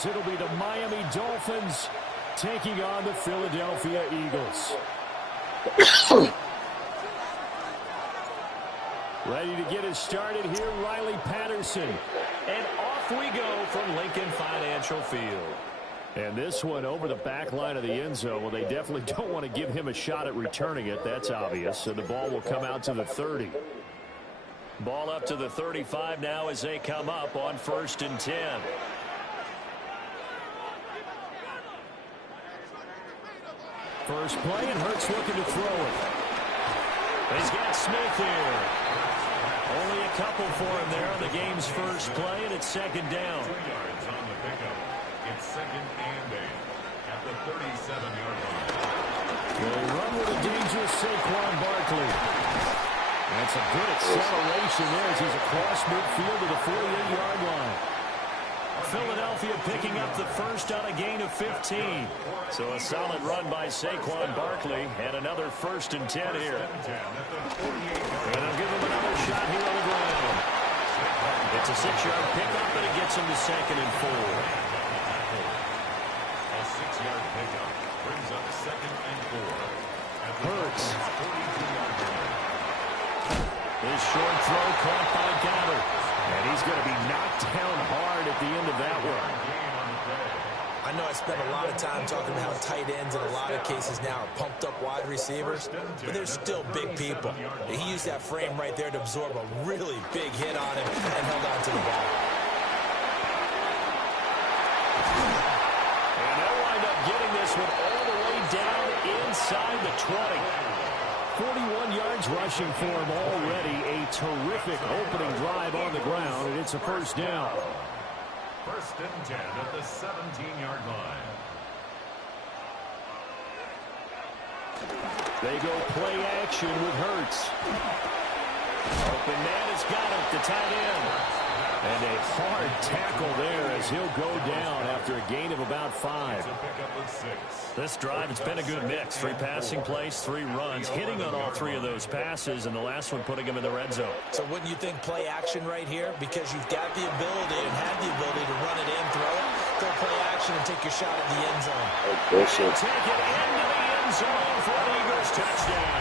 as it'll be the Miami Dolphins taking on the Philadelphia Eagles. Ready to get us started here, Riley Patterson. And off we go from Lincoln Financial Field. And this one over the back line of the end zone. Well, they definitely don't want to give him a shot at returning it. That's obvious. So the ball will come out to the 30. Ball up to the 35 now as they come up on 1st and 10. First play, and Hurts looking to throw it. He's got Smith here. Only a couple for him there on the game's first play, and it's 2nd down. 2 yards on the pickup. It's 2nd and 8 at the 37-yard line. They run with a dangerous Saquon Barkley. That's a good acceleration there as he's across midfield to the 48-yard line. Philadelphia picking up the first on a gain of 15. So a solid run by Saquon Barkley and another 1st and 10 here. And they'll give him another shot here on the ground. It's a 6-yard pickup, and it gets him to 2nd and 4. A 6-yard pickup brings up 2nd and 4. Hurts. His short throw caught by Goddard. And he's going to be knocked down hard at the end of that one. I know I spent a lot of time talking about how tight ends in a lot of cases now are pumped up wide receivers, but they're still big people. He used that frame right there to absorb a really big hit on him and held on to the ball. And they'll wind up getting this one all the way down inside the 20. 41 yards rushing for him already. A terrific opening drive on the ground, and it's a 1st down. 1st and 10 at the 17-yard line. They go play action with Hurts. Open man has got it, the tight end. And a hard tackle there as he'll go down after a gain of about 5. This drive, it's been a good mix. 3 passing plays, 3 runs, hitting on all 3 of those passes, and the last one putting him in the red zone. So wouldn't you think play action right here? Because you've got the ability and have the ability to run it in, throw play action, and take your shot at the end zone. Take it into the end zone for an Eagles touchdown.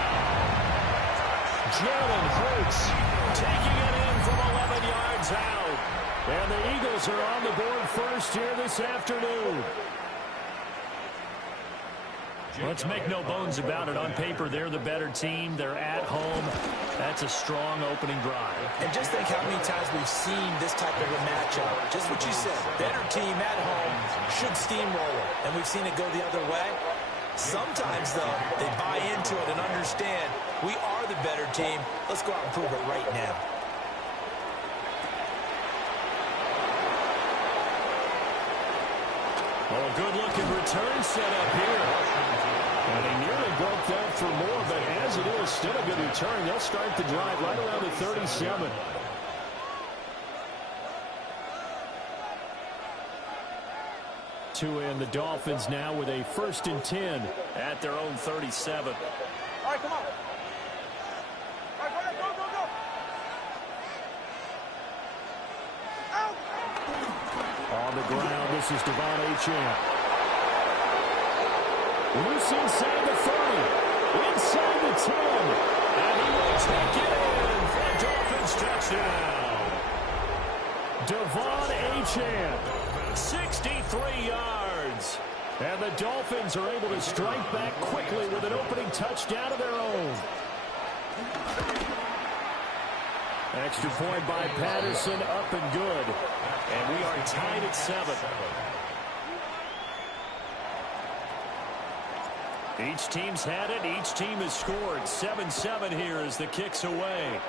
Jalen Hurts taking it in from 11 yards out. And the Eagles are on the board first here this afternoon. Let's make no bones about it. On paper, they're the better team. They're at home. That's a strong opening drive. And just think how many times we've seen this type of a matchup. Just what you said. Better team at home should steamroll it. And we've seen it go the other way. Sometimes, though, they buy into it and understand we are the better team. Let's go out and prove it right now. Oh, good-looking return set up here. And he nearly broke that for more, but as it is, still a good return. They'll start the drive right around the 37. To end the Dolphins now with a 1st and 10 at their own 37. All right, come on. All right, go ahead, go. On the ground, this is Devon Achane. Loose inside the 30. Inside the 10. And he will take it in for a Dolphins touchdown. Devon Achane, 63 yards. And the Dolphins are able to strike back quickly with an opening touchdown of their own. Extra point by Patterson, up and good. And we are tied at 7. Each team's had it. Each team has scored. 7-7 here as the kick's away.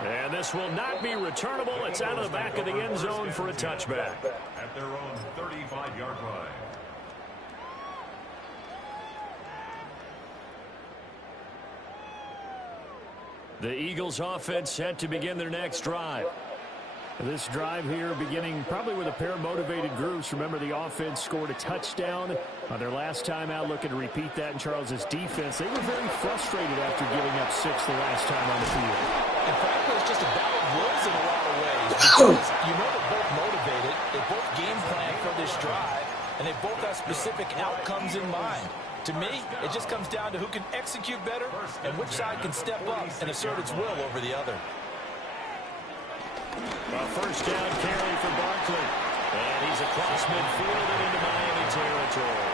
And this will not be returnable. It's out of the back of the end zone for a touchback. At their own 35-yard line. The Eagles offense set to begin their next drive. This drive here beginning probably with a pair of motivated groups. Remember, the offense scored a touchdown on their last time out, looking to repeat that in Charles's defense. They were very frustrated after giving up 6 the last time on the field. And frankly, it's just a battle of wills in a lot of ways. Because you know they're both motivated, this drive, and they both have specific outcomes in mind. To me, it just comes down to who can execute better and which side can step up and assert its will over the other. A first down carry for Barkley. And he's across midfield and into Miami territory.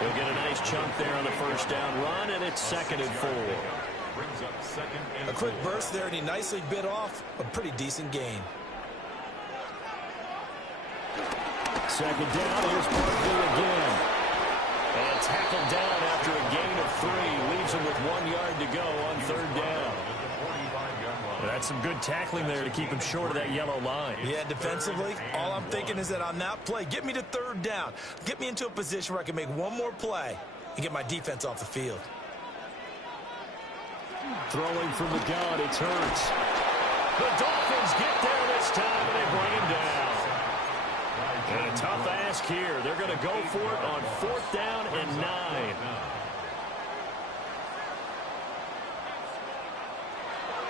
He'll get a nice chunk there on the first down run, and it's 2nd and 4. A quick burst there, and he nicely bit off a pretty decent gain. 2nd down, here's Barkley again. And tackled down after a gain of 3. Leaves him with 1 yard to go on 3rd down. That's some good tackling there to keep him short of that yellow line. Yeah, defensively, all I'm thinking is that on that play, get me to 3rd down. Get me into a position where I can make one more play and get my defense off the field. Throwing from the gun, it's Hurts. The Dolphins get there this time, and they bring him down. And a tough ask here. They're going to go for it on 4th down and 9.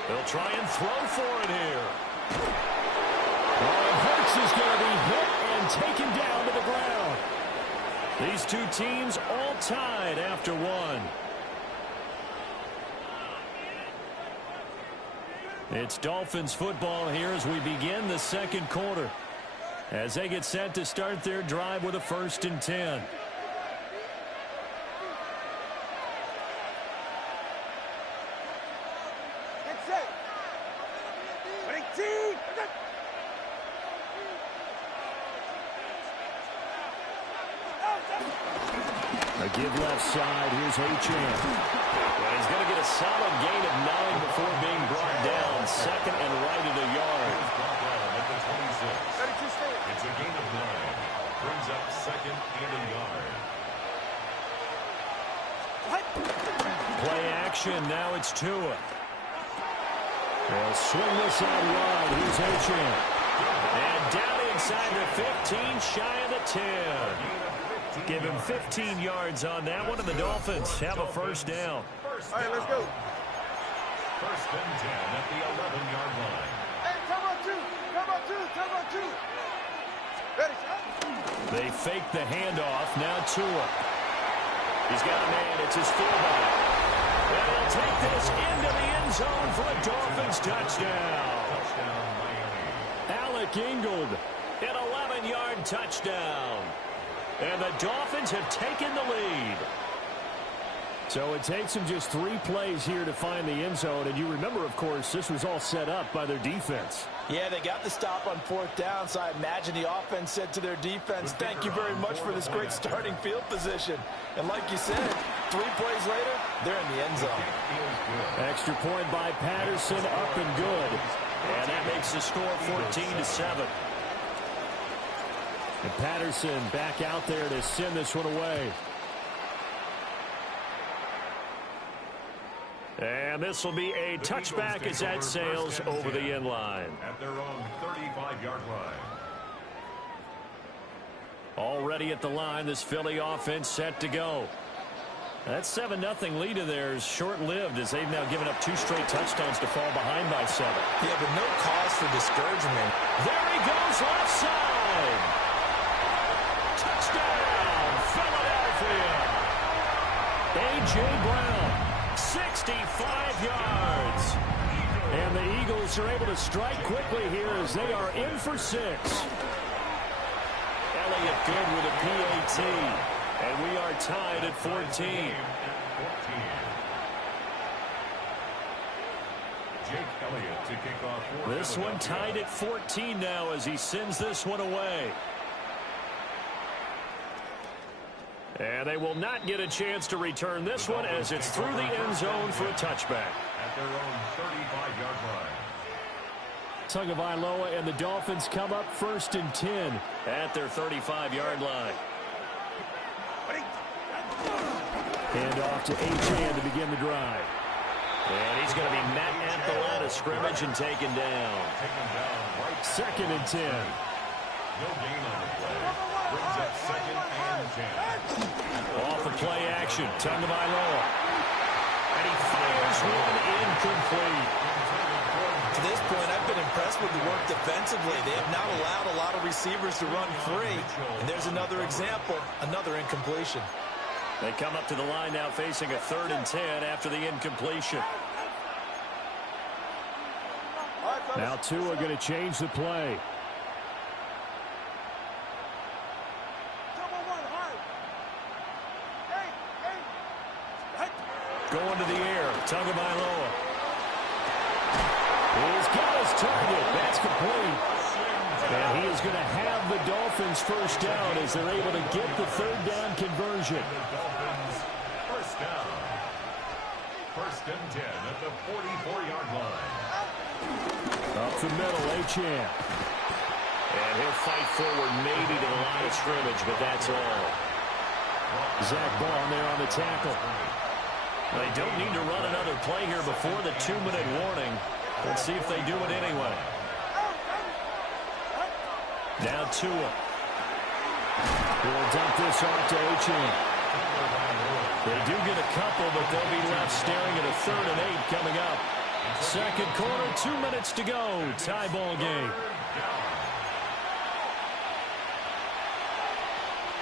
They'll try and throw for it here. Hurts is going to be hit and taken down to the ground. These two teams all tied after 1. It's Dolphins football here as we begin the 2nd quarter, as they get set to start their drive with a 1st and 10. Get set. Ready, team. A give left side. Here's Achane. Well, he's going to get a solid gain of 9 before being brought down. 2nd and right at a yard. It's a gain of 9. Brings up 2nd and a yard. Play action. Now it's Tua. They'll swing this out wide. Here's Achane. And down inside the 15, shy of the 10. Give him 15 yards on that one, and the Dolphins have a 1st down. All right, let's go. 1st and 10 at the 11-yard line. Hey, come on, 2. Come on, 2. Come on, 2. Ready, shot. They fake the handoff. Now Tua. He's got a man. It's his fullback. And he'll take this into the end zone for a Dolphins touchdown. Alec Ingold. An 11-yard touchdown. And the Dolphins have taken the lead. So it takes them just 3 plays here to find the end zone. And you remember, of course, this was all set up by their defense. Yeah, they got the stop on 4th down, so I imagine the offense said to their defense, thank you very much for this great starting field position. And like you said, 3 plays later, they're in the end zone. Extra point by Patterson, up and good. And that makes the score 14-7. And Patterson back out there to send this one away. And this will be a touchback as that sails over the end line. At their own 35-yard line. Already at the line, this Philly offense set to go. That 7-0 lead of theirs short-lived as they've now given up 2 straight touchdowns to fall behind by 7. Yeah, but no cause for discouragement. There he goes left side. Touchdown, Philadelphia. A.J. Brown, 65 yards. And the Eagles are able to strike quickly here as they are in for 6. Elliott good with a PAT. And we are tied at 14. Jake Elliott to kick off. This one tied at 14 now as he sends this one away. And they will not get a chance to return this one as it's through the end zone for a touchback. At their own 35-yard line. Tagovailoa and the Dolphins come up 1st and 10. At their 35-yard line. Hand off to Achane to begin the drive. And he's going to be met at the line of scrimmage and taken down. 2nd and 10. No gain on the play. Brings up 2nd and 10. Off the play action, Tagovailoa. And he fires one incomplete. To this point, I've been impressed with the work defensively. They have not allowed a lot of receivers to run free. And there's another example, another incompletion. They come up to the line now facing a 3rd and 10 after the incompletion. Now Tua going to change the play. Going to the air, Tagovailoa. He's got his target. That's complete. And he is going to have the Dolphins first down as they're able to get the 3rd down conversion. First down. 1st and 10 at the 44-yard line. Up the middle, Achane. And he'll fight forward maybe to the line of scrimmage, but that's all. Zach Ball there on the tackle. They don't need to run another play here before the 2-minute warning. Let's see if they do it anyway. Now Tua. He'll dump this off to Achane. They do get a couple, but they'll be left staring at a 3rd and 8 coming up. 2nd quarter, 2 minutes to go. Tie ball game.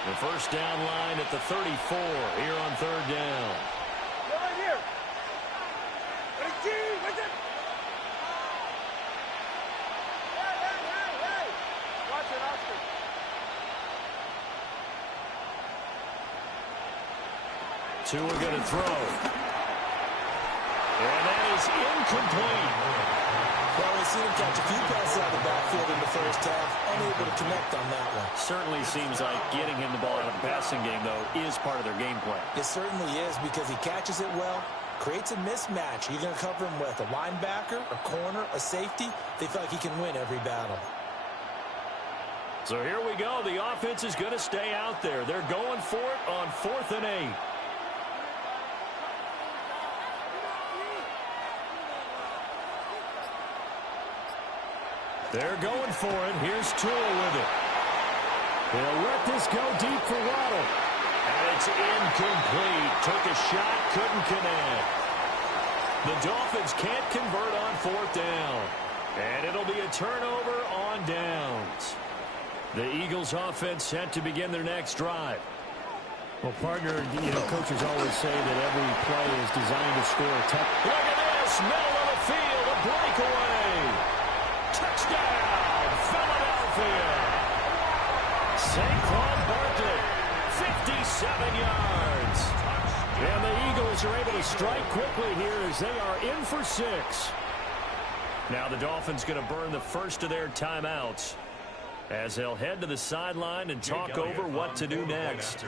The first down line at the 34 here on 3rd down. Right here. Hey. Watch it, Oscar. Tua going to throw. And that is incomplete. Well, we've seen him catch a few passes out of the backfield in the first half, unable to connect on that one. Certainly seems like getting him the ball out of the passing game, though, is part of their game plan. It certainly is because he catches it well, creates a mismatch. You're going to cover him with a linebacker, a corner, a safety. They feel like he can win every battle. So here we go. The offense is going to stay out there. They're going for it on 4th and 8. They're going for it. Here's Tua with it. They'll let this go deep for Waddle. And it's incomplete. Took a shot, couldn't connect. The Dolphins can't convert on 4th down. And it'll be a turnover on downs. The Eagles offense set to begin their next drive. Well, partner, coaches always say that every play is designed to score a touchdown. Look at this. Middle of the field. A breakaway. Touchdown, Philadelphia. Saquon Barkley, 57 yards. And the Eagles are able to strike quickly here as they are in for 6. Now the Dolphins going to burn the first of their timeouts as they'll head to the sideline and talk over what to do next.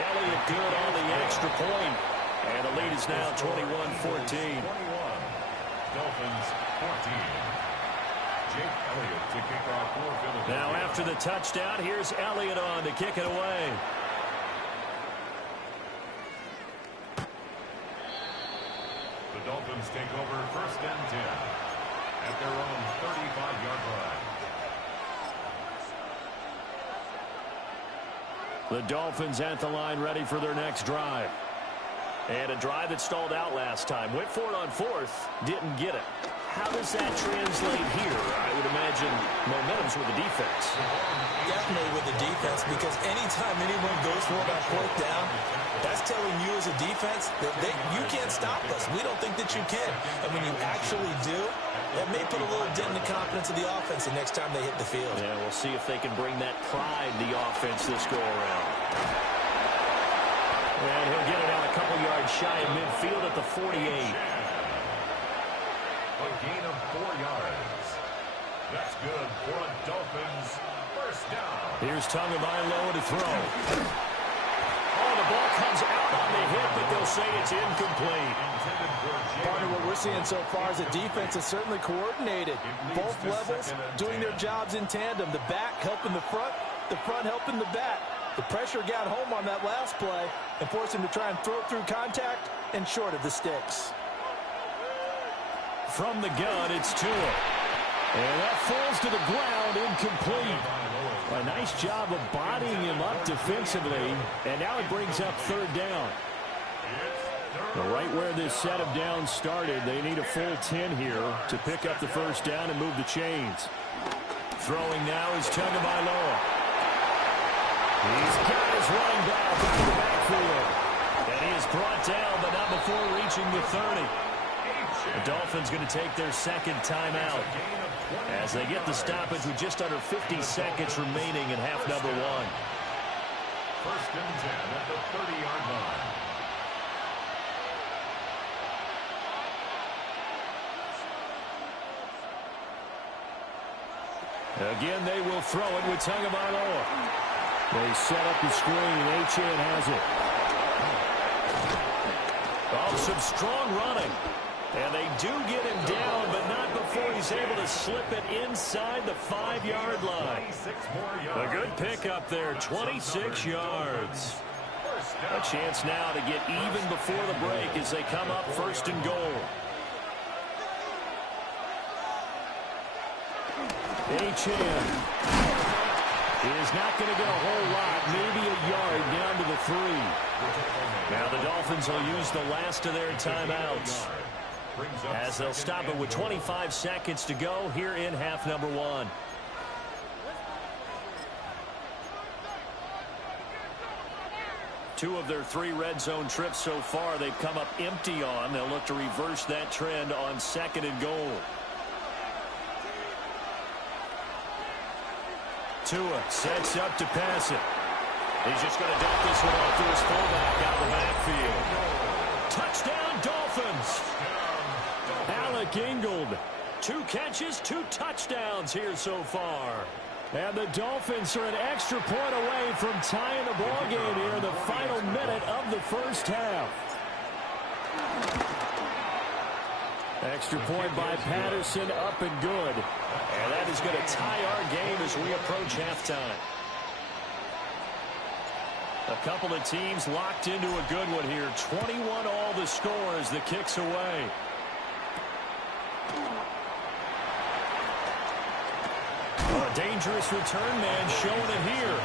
Elliott good on the extra point. And the lead is now 21-14. Dolphins 14. Jake Elliott to kick off for Philadelphia. Now after the touchdown, here's Elliott on to kick it away. The Dolphins take over 1st and 10 at their own 35-yard line. The Dolphins at the line ready for their next drive. And a drive that stalled out last time. Went for it on 4th. Didn't get it. How does that translate here? I would imagine momentum's with the defense. Definitely with the defense, because anytime anyone goes for it on 4th down, that's telling you as a defense that you can't stop us. We don't think that you can. And when you actually do, that may put a little dent in the confidence of the offense the next time they hit the field. Yeah, we'll see if they can bring that pride the offense this go-around. And he'll get it out a couple yards shy of midfield at the 48. A gain of 4 yards. That's good for a Dolphins first down. Here's Tagovailoa to throw. Oh, the ball comes out on the hit, but they'll say it's incomplete. Part of what we're seeing so far is the defense is certainly coordinated. Both levels doing their jobs in tandem. The back helping the front helping the back. The pressure got home on that last play and forced him to try and throw through contact and short of the sticks. From the gun, it's Tua. And that falls to the ground, incomplete. A nice job of bodying him up defensively. And now it brings up 3rd down. It's Well, right where this set of downs started, they need a full 10 here to pick up the first down and move the chains. Throwing now is Tagovailoa. He's got his running back out of the backfield. And he is brought down, but not before reaching the 30. The Dolphins going to take their second timeout as they get the stoppage with just under 50 seconds remaining in half number one. First and 10 at the 30-yard line. Again, they will throw it with Tagovailoa. They set up the screen. Achane has it. Oh, some strong running. And they do get him down, but not before he's able to slip it inside the 5-yard line. A good pickup there, 26 yards. A chance now to get even before the break as they come up first and goal. Achane is not going to get a whole lot, maybe a yard down to the 3. Now the Dolphins will use the last of their timeouts as they'll stop it with 25 seconds to go here in half number one. Two of their 3 red zone trips so far they've come up empty on. They'll look to reverse that trend on second and goal. Tua sets up to pass it. He's just going to dump this one off to his fullback out of the backfield. Touchdown, Dolphins! Alec Ingold, 2 catches, 2 touchdowns here so far. And the Dolphins are an extra point away from tying the ball game here in the final minute of the first half. Extra point by Patterson, up and good. And that is going to tie our game as we approach halftime. A couple of teams locked into a good one here. 21 all the score as the kick's away. Oh, a dangerous return man showing it here.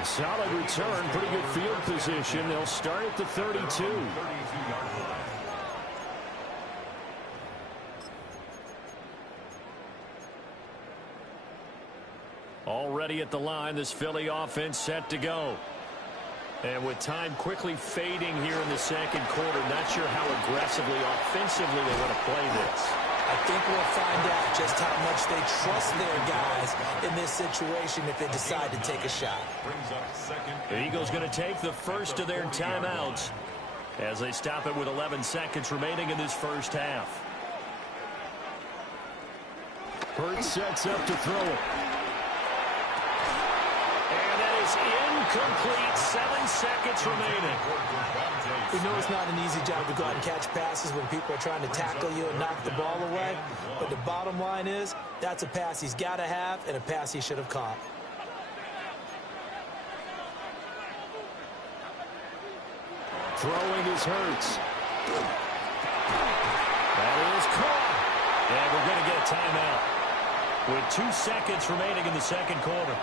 A solid return, pretty good field position. They'll start at the 32. Already at the line, this Philly offense set to go. And with time quickly fading here in the second quarter, not sure how aggressively, offensively they want to play this. I think we'll find out just how much they trust their guys in this situation if they decide to take a shot. The Eagles going to take the first of their timeouts as they stop it with 11 seconds remaining in this first half. Hurts sets up to throw it. Incomplete, 7 seconds remaining. We know it's not an easy job to go out and catch passes when people are trying to tackle you and knock the ball away. But the bottom line is, that's a pass he's got to have and a pass he should have caught. Throwing is Hurts. That is caught. And we're going to get a timeout with 2 seconds remaining in the second quarter.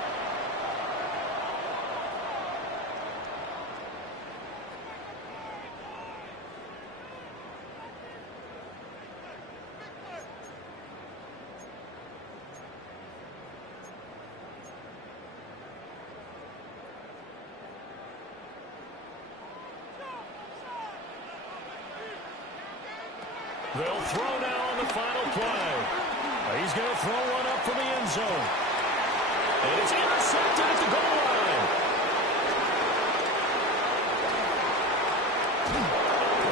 They'll throw now on the final play. He's going to throw one up from the end zone. And it's intercepted at the goal line.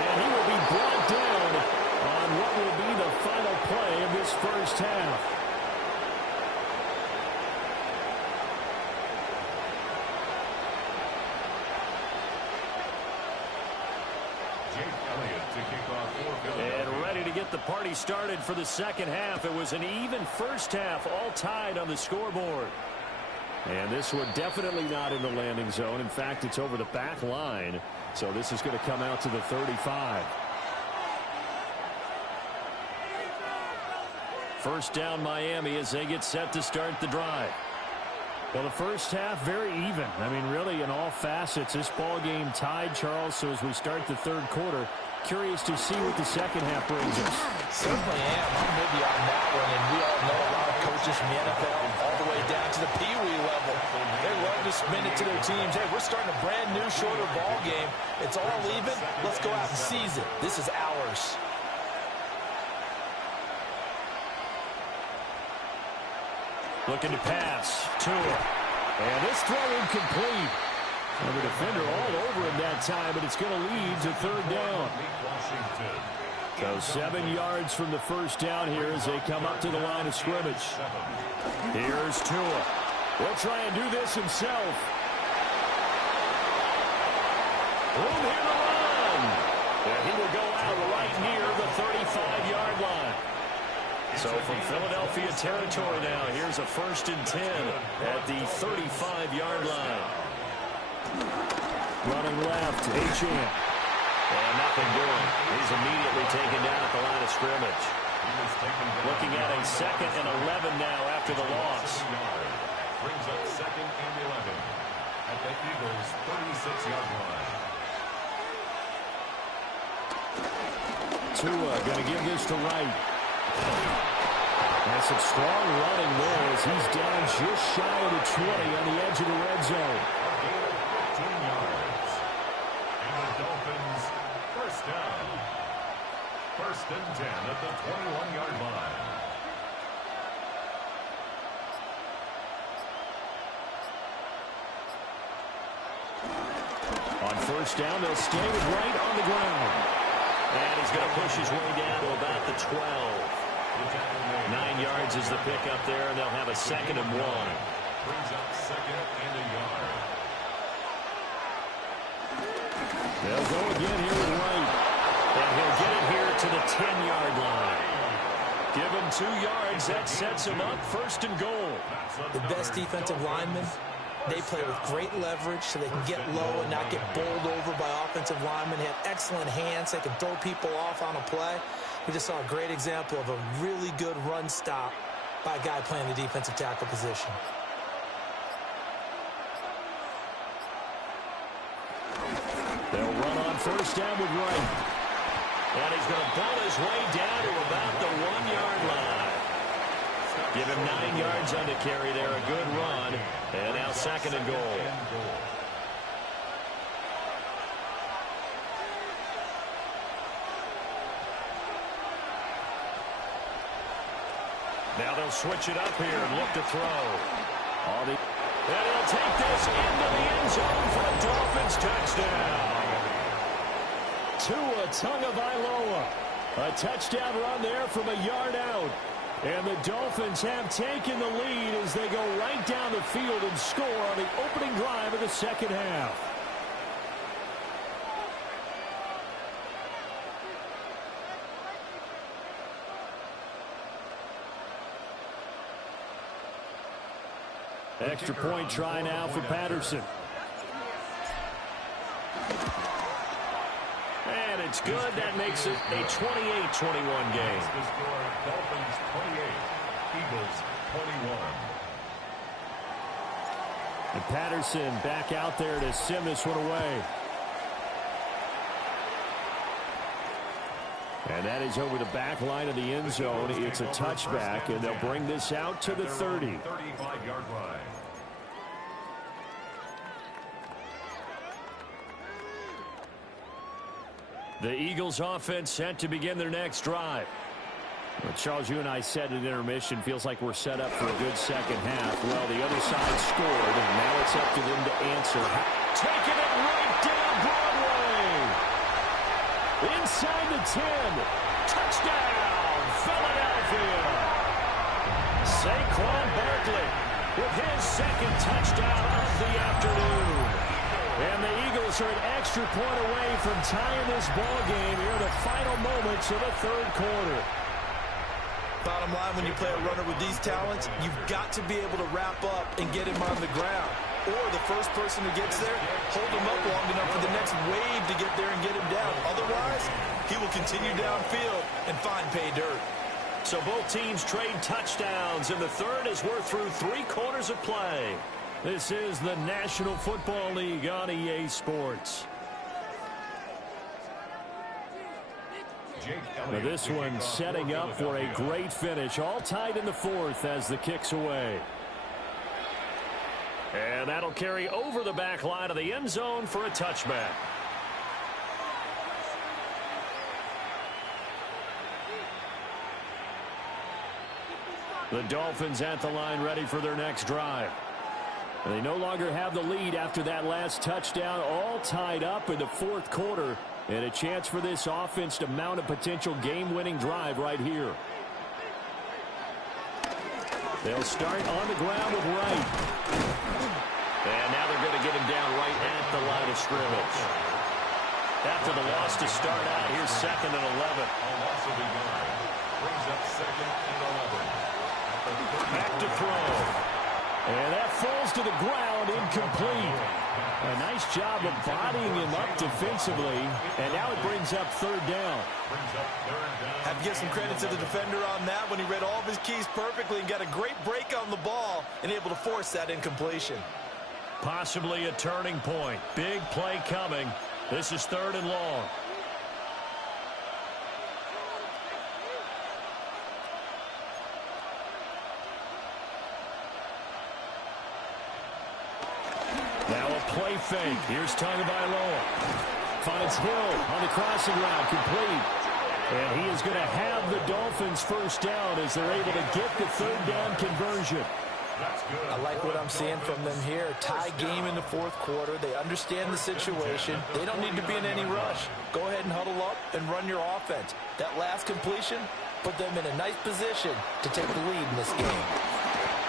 And he will be brought down on what will be the final play of this first half. And ready to get the party started for the second half. It was an even first half, all tied on the scoreboard. And this one definitely not in the landing zone. In fact, it's over the back line. So this is going to come out to the 35. First down Miami as they get set to start the drive. Well, the first half, very even. I mean, really, in all facets, this ball game tied, Charles. So as we start the third quarter, curious to see what the second half brings us. Certainly am. I'm with you on that one. And we all know a lot of coaches from the NFL all the way down to the Pee Wee level. They love to spin it to their teams. Hey, we're starting a brand new, shorter ball game. It's all even. Let's go out and seize it. This is ours. Looking to pass. Tua. And this throw incomplete. And the defender all over him that time, but it's going to lead to third down. So 7 yards from the first down here as they come up to the line of scrimmage. Here's Tua. He'll try and do this himself. Room here to run. And he will go out right near the 35-yard line. So from Philadelphia territory now, here's a 1st and 10 at the 35-yard line. Running left, Achane. And nothing doing. He's immediately taken down at the line of scrimmage. Looking at a 2nd and 11 now after the loss. Brings up 2nd and 11 at the Eagles' 36-yard line. Tua going to give this to Wright. And some strong running there as he's down just shy of the 20 on the edge of the red zone. A gain of 15 yards. And the Dolphins first down. 1st and 10 at the 21-yard line. On first down, they'll stay with Wright on the ground. And he's going to push his way down to about the 12. 9 yards is the pickup there, and they'll have a 2nd and 1. Brings up 2nd and a yard. They'll go again here with Wright. And he'll get it here to the 10-yard line. Give him 2 yards. That sets him up 1st and goal. The best defensive linemen, they play with great leverage so they can get low and not get bowled over by offensive linemen. They have excellent hands. They can throw people off on a play. We just saw a great example of a really good run stop by a guy playing the defensive tackle position. They'll run on first down with Wright. And he's going to pull his way down to about the 1-yard line. Give him 9 yards on the carry there. A good run. And now 2nd and goal. Now they'll switch it up here and look to throw. And he'll take this into the end zone for a Dolphins touchdown. Tua Tagovailoa. A touchdown run there from a yard out. And the Dolphins have taken the lead as they go right down the field and score on the opening drive of the second half. Extra point try now for Patterson. And it's good. That makes it a 28-21 game. The score, Dolphins 28, Eagles 21. And Patterson back out there to send this one away. And that is over the back line of the end zone. It's a touchback, and they'll bring this out to the 30. 35-yard line. The Eagles offense set to begin their next drive. Well, Charles, you and I said at intermission, feels like we're set up for a good second half. Well, the other side scored, and now it's up to them to answer. Taking it right down Broadway. Inside the 10. Touchdown, Philadelphia. Saquon Barkley with his 2nd touchdown of the afternoon. And the Eagles are an extra point away from tying this ball game here in the final moments of the third quarter. Bottom line, when you play a runner with these talents, you've got to be able to wrap up and get him on the ground. Or the first person who gets there, hold him up long enough for the next wave to get there and get him down. Otherwise, he will continue downfield and find pay dirt. So both teams trade touchdowns, and the third as we're through 3 quarters of play. This is the National Football League on EA Sports. Now this one setting up for a great finish. All tied in the fourth as the kick's away. And that'll carry over the back line of the end zone for a touchback. The Dolphins at the line ready for their next drive. They no longer have the lead after that last touchdown, all tied up in the fourth quarter, and a chance for this offense to mount a potential game-winning drive right here. They'll start on the ground with Wright. And now they're going to get him down right at the line of scrimmage. After the loss to start out, here's 2nd and 11. A loss of a yard. Brings up 2nd and 11. Back to throw. And that falls to the ground, incomplete. A nice job of bodying him up defensively, and now it brings up 3rd down. Have to give some credit to the defender on that when he read all of his keys perfectly and got a great break on the ball and able to force that incompletion. Possibly a turning point. Big play coming. This is 3rd and long. Now a play fake. Here's Tagovailoa. Finds Hill on the crossing route, complete. And he is going to have the Dolphins first down as they're able to get the 3rd down conversion. I like what I'm seeing from them here. Tie game in the fourth quarter. They understand the situation. They don't need to be in any rush. Go ahead and huddle up and run your offense. That last completion put them in a nice position to take the lead in this game.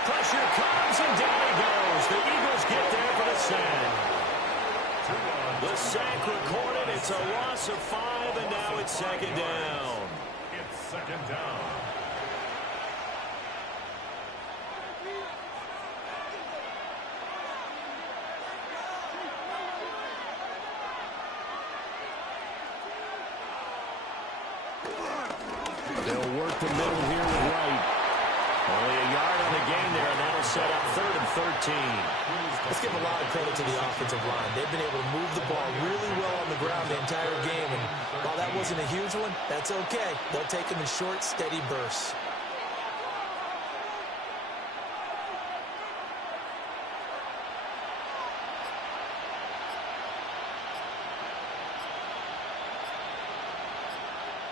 Pressure comes, and down he goes. The Eagles get there for the sack. The sack recorded. It's a loss of 5, and now it's 2nd down. It's 2nd down. They'll work the middle here with Wright. Only a yard on the gain there, and that'll set up 3rd and 13. Let's give a lot of credit to the offensive line. They've been able to move the ball really well on the ground the entire game. And while that wasn't a huge one, that's okay. They'll take them in short, steady bursts.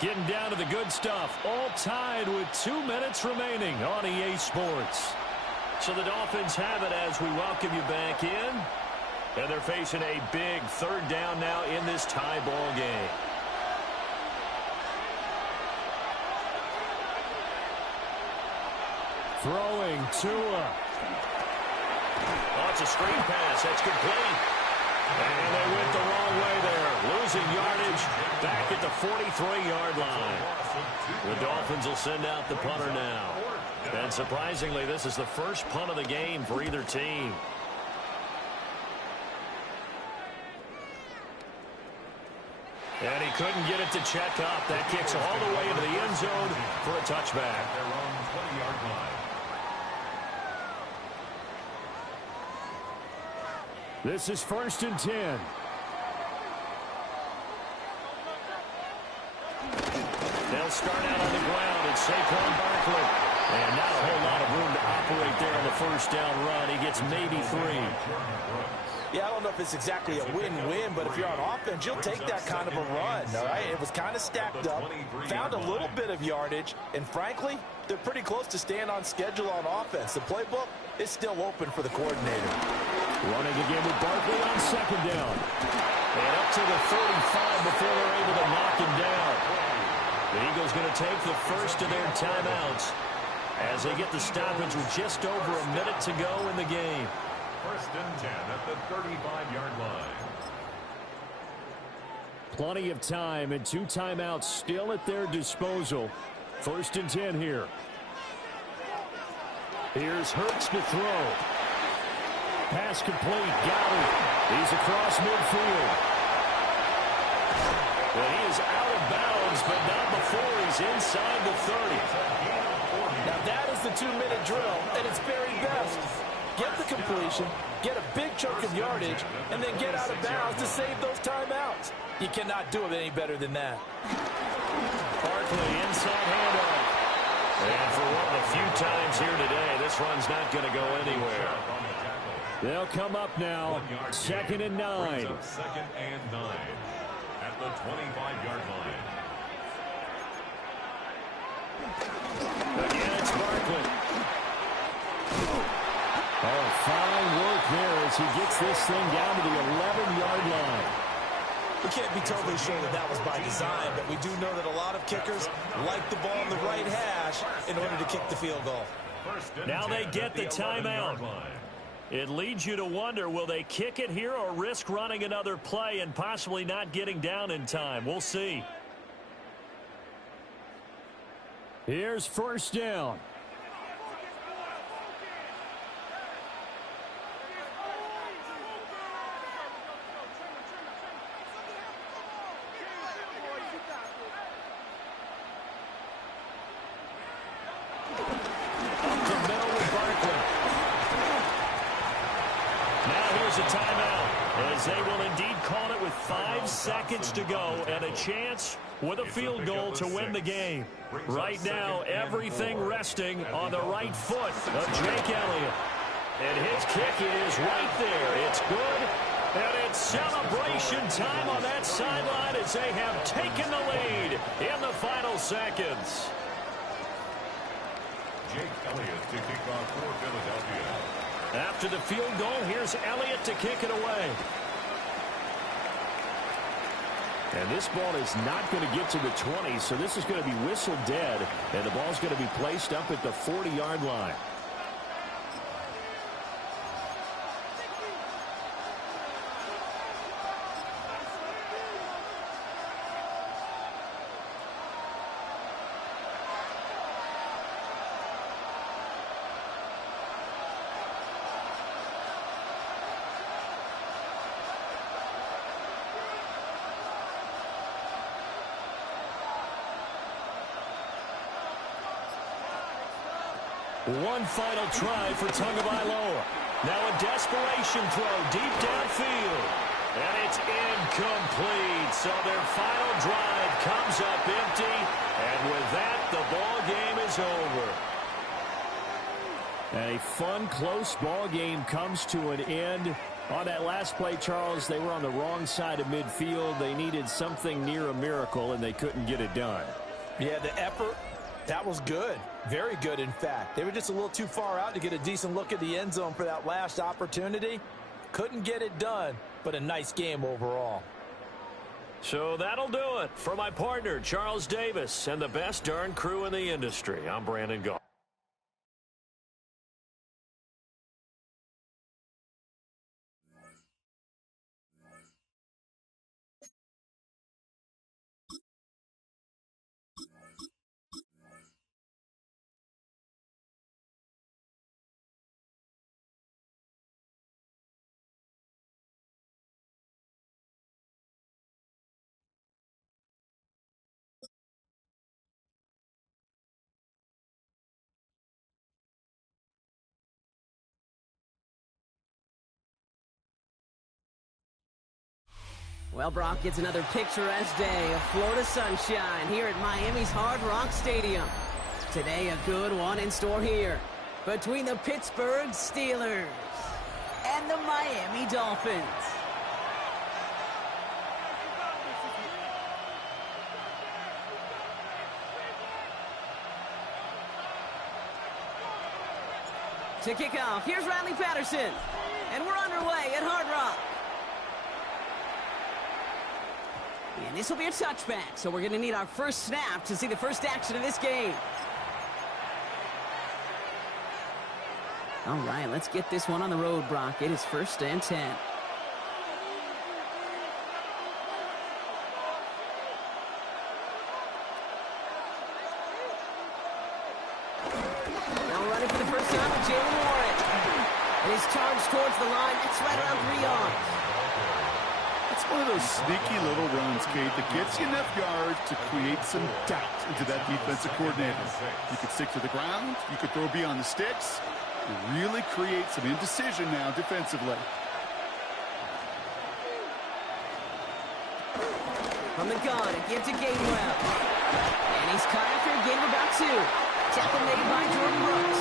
Getting down to the good stuff. All tied with 2 minutes remaining on EA Sports. So the Dolphins have it as we welcome you back in. And they're facing a big 3rd down now in this tie ball game. Throwing Tua. Oh, it's a screen pass. That's complete. And they went the wrong way there. Losing yardage back at the 43-yard line. The Dolphins will send out the punter now. And surprisingly, this is the first punt of the game for either team. And he couldn't get it to check up. That kicks all the way into the end zone for a touchback. Their own 20-yard line. This is 1st and 10. They'll start out on the ground. It's Saquon Barkley. And not a whole lot of room to operate there on the first down run. He gets maybe 3. Yeah, I don't know if it's exactly a win-win, but if you're on offense, you'll take that kind of a run, all right? It was kind of stacked up, found a little bit of yardage, and frankly, they're pretty close to staying on schedule on offense. The playbook is still open for the coordinator. Running again with Barkley on 2nd down. And up to the 35 before they're able to knock him down. The Eagles going to take the first of their timeouts as they get the stoppage with just over a minute to go in the game. 1st and 10 at the 35-yard line. Plenty of time and 2 timeouts still at their disposal. 1st and 10 here. Here's Hurts to throw. Pass complete. Goddard. He's across midfield. Well, he is out of bounds, but not before he's inside the 30. Now that is the 2-minute drill at its very best. get the completion, get a big chunk of yardage, and then get out of bounds to save those timeouts. You cannot do it any better than that. Barkley inside handoff. And for one of the few times here today, this run's not going to go anywhere. They'll come up now. 2nd and 9. 2nd and 9 at the 25-yard line. Again, it's Barkley. Oh, fine work there as he gets this thing down to the 11-yard line. We can't be totally sure that that was by design, but we do know that a lot of kickers like the ball in the right hash in order to kick the field goal. Now they get the timeout. It leads you to wonder, will they kick it here or risk running another play and possibly not getting down in time? We'll see. Here's 1st down. A timeout as they will indeed call it with 5 seconds to go and a chance with a field goal to win the game. Right now, everything resting on the right foot of Jake Elliott. And his kick is right there. It's good. And it's celebration time on that sideline as they have taken the lead in the final seconds. Jake Elliott to kick off for Philadelphia. After the field goal, here's Elliott to kick it away. And this ball is not going to get to the 20, so this is going to be whistled dead, and the ball's going to be placed up at the 40-yard line. One final try for Tagovailoa. Now a desperation throw deep downfield. And it's incomplete. So their final drive comes up empty. And with that, the ball game is over. And a fun, close ball game comes to an end. On that last play, Charles, they were on the wrong side of midfield. They needed something near a miracle, and they couldn't get it done. Yeah, the effort, that was good. Very good, in fact. They were just a little too far out to get a decent look at the end zone for that last opportunity. Couldn't get it done, but a nice game overall. So that'll do it. For my partner, Charles Davis, and the best darn crew in the industry, I'm Brandon Gault. Well, Brock, it's another picturesque day of Florida sunshine here at Miami's Hard Rock Stadium. Today, a good one in store here between the Pittsburgh Steelers and the Miami Dolphins. To kick off, here's Riley Patterson, and we're underway at Hard Rock. And this will be a touchback, so we're going to need our first snap to see the first action of this game. All right, let's get this one on the road, Brock. It is 1st and 10. Now running for the first time with Jalen Warren. And he's charged towards the line. It's right around 3 yards. It's one of those sneaky little runs, Kate, that gets you enough yards to create some doubt into that defensive coordinator. You could stick to the ground. You could throw beyond the sticks. really create some indecision now defensively. From the gun, it gives to Gainwell. And he's cut after a gain of about 2. Tackle made by Jordan Brooks.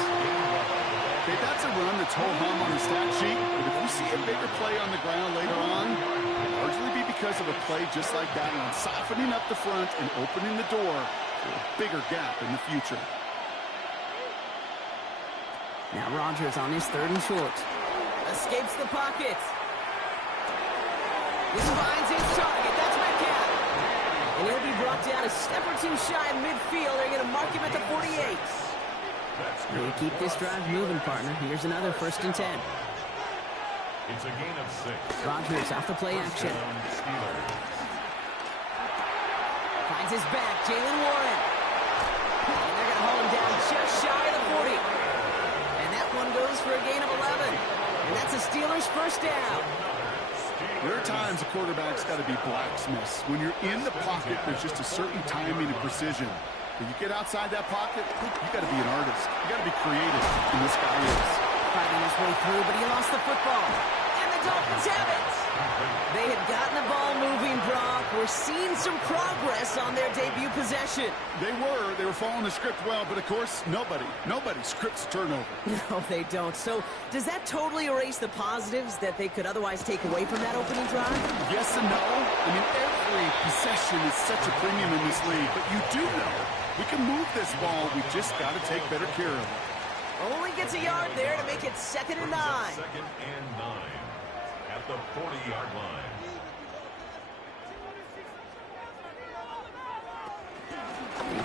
Okay, that's a run that's ho-hum on the stat sheet, but if you see a bigger play on the ground later on, it'll largely be because of a play just like that one, softening up the front and opening the door for a bigger gap in the future. Now Rodgers on his 3rd and short. Escapes the pocket. This finds his target. That's Metcalf. And he'll be brought down a step or 2 shy of midfield. They're going to mark him at the 48. They keep this drive moving, partner. Here's another 1st and 10. It's a gain of 6. Rodgers off the play action. Finds his back, Jalen Warren. And they're going to hold him down just shy of the 40. And that one goes for a gain of 11. And that's a Steelers 1st down. There are times a quarterback's got to be blacksmiths. When you're in the pocket, there's just a certain timing and precision. When you get outside that pocket, you got to be an artist. You got to be creative, and this guy is. Fighting his way through, but he lost the football. And the Dolphins have it. They had gotten the ball moving, Brock. We're seeing some progress on their debut possession. They were following the script well, but of course, nobody scripts turnover. No, they don't. So does that totally erase the positives that they could otherwise take away from that opening drive? Yes and no. I mean, every possession is such a premium in this league, but you do know we can move this ball. We just got to take better care of it. Only gets a yard there to make it 2nd and 9. 2nd and 9 at the 40-yard line.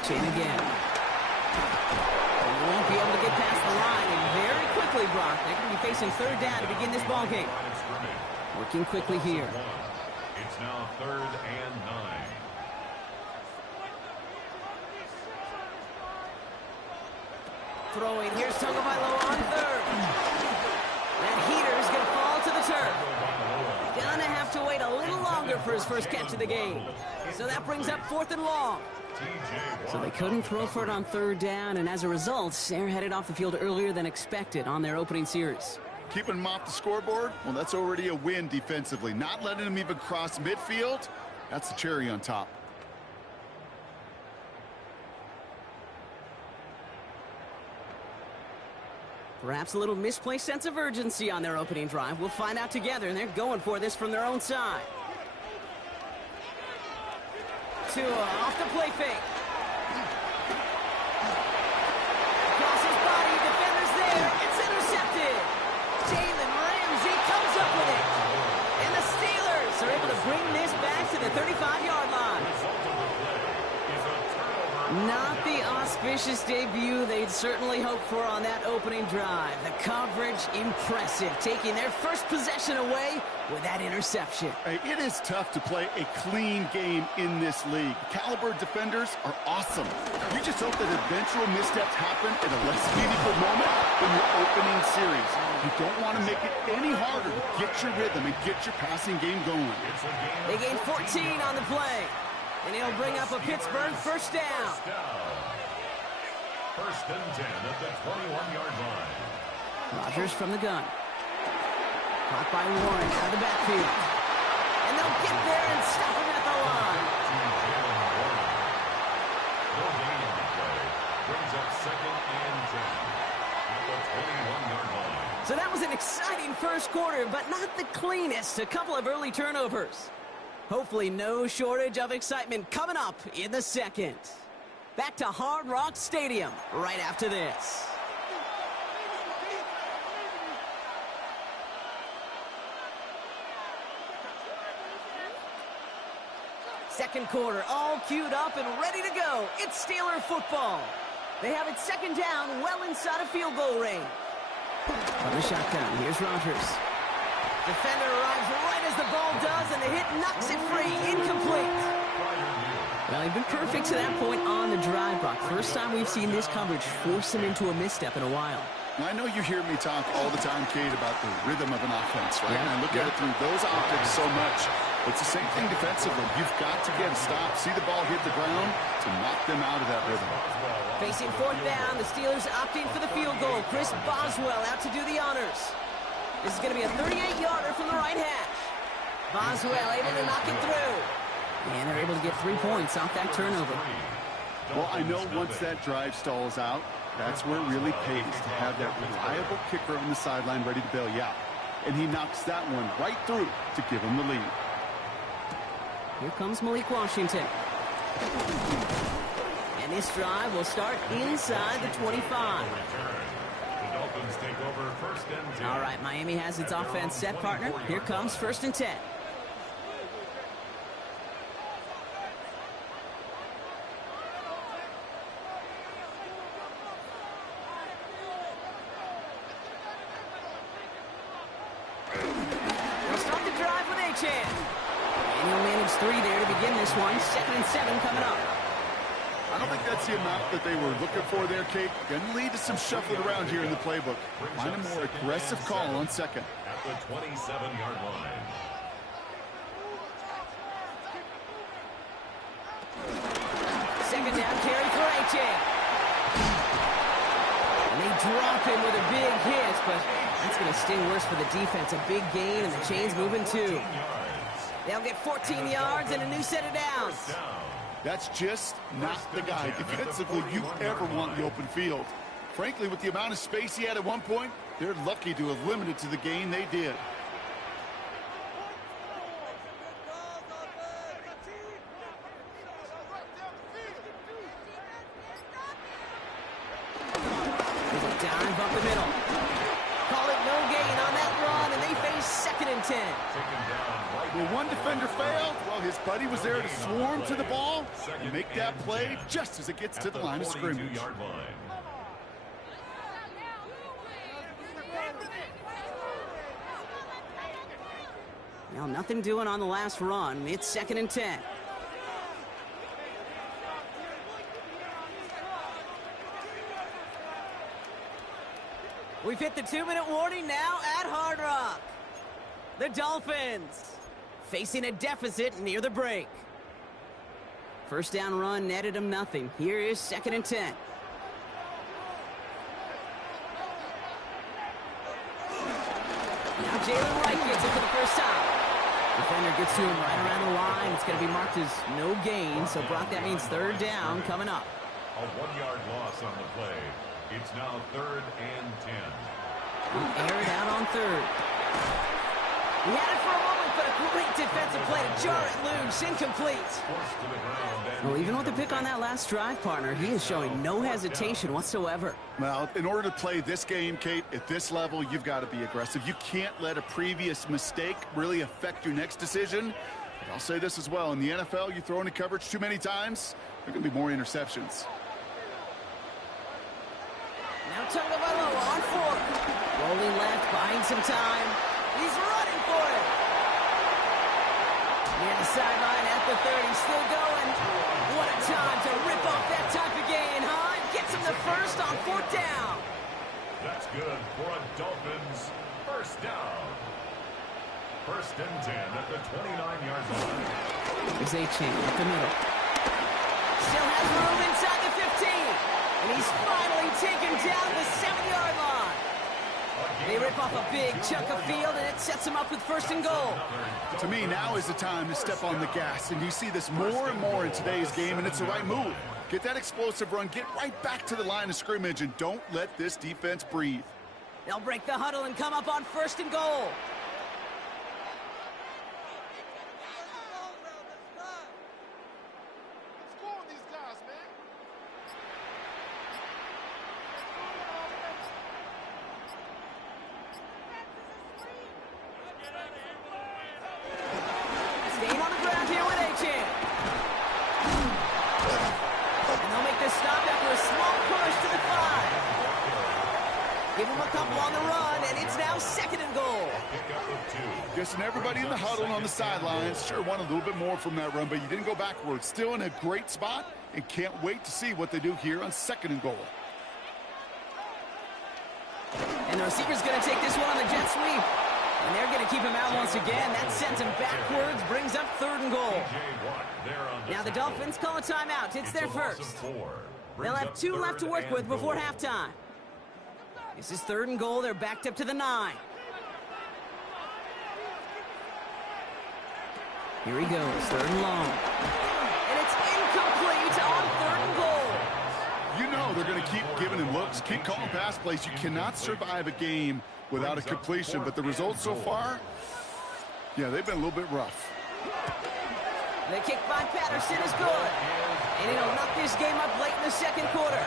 Chain again. They won't be able to get past the line, and very quickly, Brock, they're going to be facing 3rd down to begin this ball game. Working quickly here. It's now 3rd and 9. Throwing, here's Tagovailoa on 3rd. That heater is going to fall to the turf. Gonna have to wait a little longer for his first catch of the game. So that brings up 4th and long. So they couldn't throw for it on 3rd down, and as a result, they're headed off the field earlier than expected on their opening series. Keeping them off the scoreboard, well, that's already a win defensively. Not letting them even cross midfield, that's the cherry on top. Perhaps a little misplaced sense of urgency on their opening drive. We'll find out together, and they're going for this from their own side. Tua off the play fake. Across his body, defenders there. It's intercepted. Jalen Ramsey comes up with it. And the Steelers are able to bring this back to the 35-yard line. Not the auspicious debut they'd certainly hoped for on that opening drive. The coverage, impressive, taking their first possession away with that interception. Hey, it is tough to play a clean game in this league. Caliber defenders are awesome. You just hope that eventual missteps happen at a less meaningful moment in your opening series. You don't want to make it any harder to get your rhythm and get your passing game going. They gain 14 on the play. And he'll bring up a Pittsburgh 1st down. 1st and 10 at the 21-yard line. Rodgers from the gun. Caught by Warren out of the backfield. And they'll get there and stop him at the line. No gain on the play. Brings up 2nd and 10 at the 21-yard line. So that was an exciting first quarter, but not the cleanest. A couple of early turnovers. Hopefully no shortage of excitement coming up in the 2nd. Back to Hard Rock Stadium right after this. Second quarter, all queued up and ready to go. It's Steeler football. They have it 2nd down, well inside of field goal range. On the shotgun, here's Rodgers. Defender arrives right as the ball does, and the hit knocks it free. Incomplete. Well, he's been perfect to that point on the drive, Brock. First time we've seen this coverage force him into a misstep in a while. I know you hear me talk all the time, Kate, about the rhythm of an offense, right? Yeah. And I look at it through those optics so much. It's the same thing defensively. You've got to get a stop, see the ball hit the ground to knock them out of that rhythm. Facing fourth down, the Steelers opting for the field goal. Chris Boswell out to do the honors. This is going to be a 38-yarder from the right hash. Boswell able to knock it through. And they're able to get 3 points off that turnover. Well, I know once that drive stalls out, that's where it really pays to have that reliable kicker on the sideline ready to bail you out. And he knocks that one right through to give him the lead. Here comes Malik Washington. And this drive will start inside the 25. The Dolphins take over first and 10. All right, Miami has its offense set, partner. Here comes first and 10. They'll start the drive with A-Chan. And he'll manage 3 there to begin this one. 2nd and 7 coming up. I don't think that's the amount that they were looking for there, Kate. Going to lead to some shuffling around here in the playbook. Find a more aggressive call on second. At the 27-yard line. Second down carry for A-Chan. And they drop him with a big hit, but that's going to sting worse for the defense. A big gain, and the chain's moving too. They'll get 14 yards and a new set of downs. That's just not the guy defensively you ever want in the open field. Frankly, with the amount of space he had at one point, they're lucky to have limited to the gain they did. There's a dive up the middle. Call it no gain on that run, and they face 2nd and 10. Well, one defender failed. Well, his buddy was there to swarm to the ball and make that play just as it gets to the line of scrimmage. Now, nothing doing on the last run. It's 2nd and 10. We've hit the 2-minute warning now at Hard Rock. The Dolphins facing a deficit near the break. First down run netted them nothing. Here is 2nd and 10. Now Jalen Wright gets it for the first time. Defender gets to him right around the line. It's going to be marked as no gain, so Brock, that means 3rd down coming up. A 1-yard loss on the play. It's now 3rd and 10. Air it out on 3rd. He had it for a moment, but a great defensive play to jar it loose. Incomplete. Well, even with the pick on that last drive, partner, he is showing no hesitation whatsoever. Well, in order to play this game, Kate, at this level, you've got to be aggressive. You can't let a previous mistake really affect your next decision. But I'll say this as well. In the NFL, you throw into coverage too many times, there are going to be more interceptions. Now Tagovailoa on 4th. Rolling left, buying some time. He's running for it. Near the sideline at the 30, still going. What a time to rip off that type of gain, huh? Gets him the first on 4th down. That's good for a Dolphins first down. 1st and 10 at the 29-yard line. There's A-Chain up the middle. Still has room inside the 15. And he's finally taken down the 7-yard line. They rip off a big chunk of field, and it sets him up with 1st and goal. To me, now is the time to step on the gas, and you see this more and more in today's game, and it's the right move. Get that explosive run, get right back to the line of scrimmage, and don't let this defense breathe. They'll break the huddle and come up on 1st and goal. Give him a couple on the run, and it's now 2nd and goal. Guessing everybody in the huddle on the sidelines sure wanted a little bit more from that run, but you didn't go backwards. Still in a great spot, and can't wait to see what they do here on 2nd and goal. And the receiver's going to take this one on the jet sweep. And they're going to keep him out once again. That sends him backwards, brings up 3rd and goal. Now the Dolphins call a timeout. It's their first. They'll have 2 left to work with before halftime. This is 3rd and goal. They're backed up to the 9. Here he goes, 3rd and long. And it's incomplete on 3rd and goal. You know they're going to keep giving him looks, keep calling pass plays. You cannot survive a game without a completion, but the results so far, yeah, they've been a little bit rough. The kick by Patterson is good. And it'll knock this game up late in the 2nd quarter.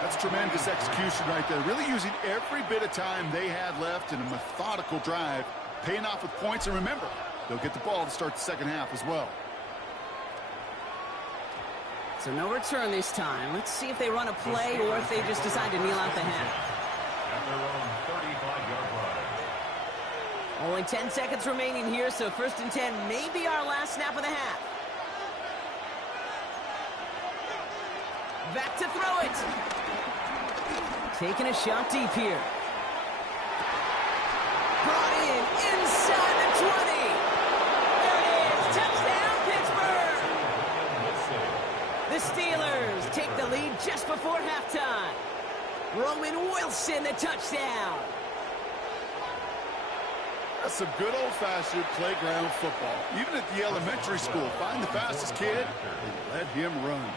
That's tremendous execution right there. Really using every bit of time they had left in a methodical drive, paying off with points. And remember, they'll get the ball to start the 2nd half as well. So no return this time. Let's see if they run a play or if they just decide to kneel out the half. At their own 35-yard line. Only 10 seconds remaining here, so 1st and 10 may be our last snap of the half. Back to throw it. Taking a shot deep here. Brought in inside the 20. There it is. Touchdown, Pittsburgh. The Steelers take the lead just before halftime. Roman Wilson, the touchdown. That's some good old-fashioned playground football. Even at the elementary school, find the fastest kid and let him run.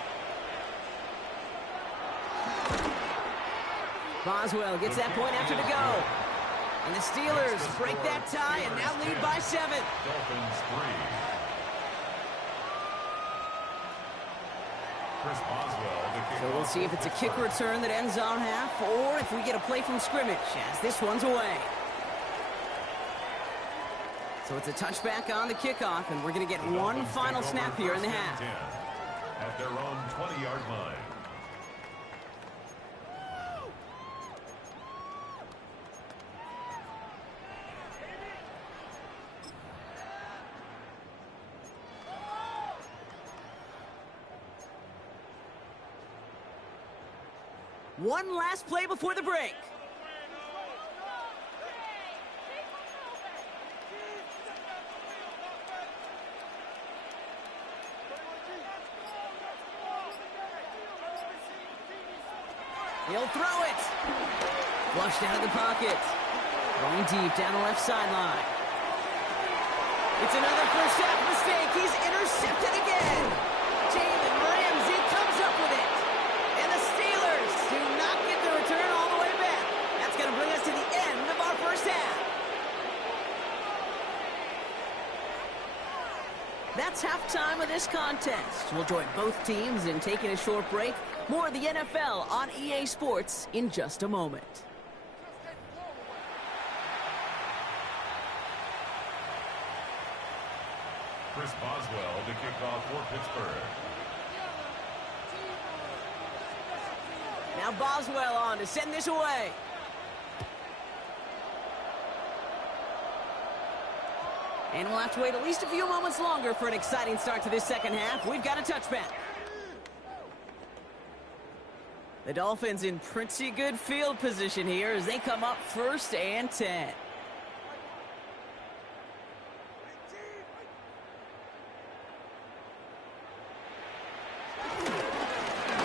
Boswell gets that point after to go. And the Steelers break that tie and now lead by 7. Dolphins 3. Chris Boswell, the kick. So we'll see if it's a kick return that ends our half or if we get a play from scrimmage as this one's away. So it's a touchback on the kickoff, and we're going to get one final snap here in the half. At their own 20-yard line. One last play before the break. He'll throw it. Flushed out of the pocket. Going deep down the left sideline. It's another first half mistake. He's intercepted again. Jalen Ramsey comes up with it. And the Steelers do not get the return all the way back. That's going to bring us to the end of our first half. That's halftime of this contest. We'll join both teams in taking a short break. More of the NFL on EA Sports in just a moment. Chris Boswell to kick off for Pittsburgh. Now Boswell on to send this away. And we'll have to wait at least a few moments longer for an exciting start to this second half. We've got a touchback. The Dolphins in pretty good field position here as they come up 1st and 10.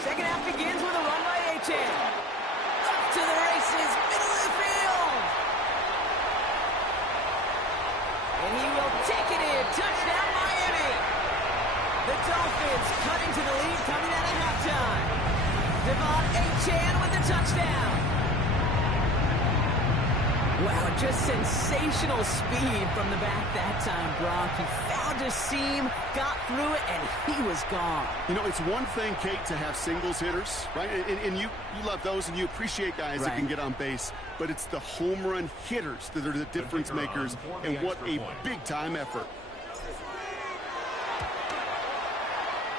Second half begins with a run by Achane. Up to the races, middle of the field. And he will take it in. Touchdown, Miami. The Dolphins cutting to the lead coming out of halftime. Devon Achane with the touchdown. Wow, just sensational speed from the back that time, Brock. He found a seam, got through it, and he was gone. You know, it's one thing, Kate, to have singles hitters, right? And you love those, and you appreciate guys that can get on base. But it's the home run hitters that are the difference makers, and what a big-time effort.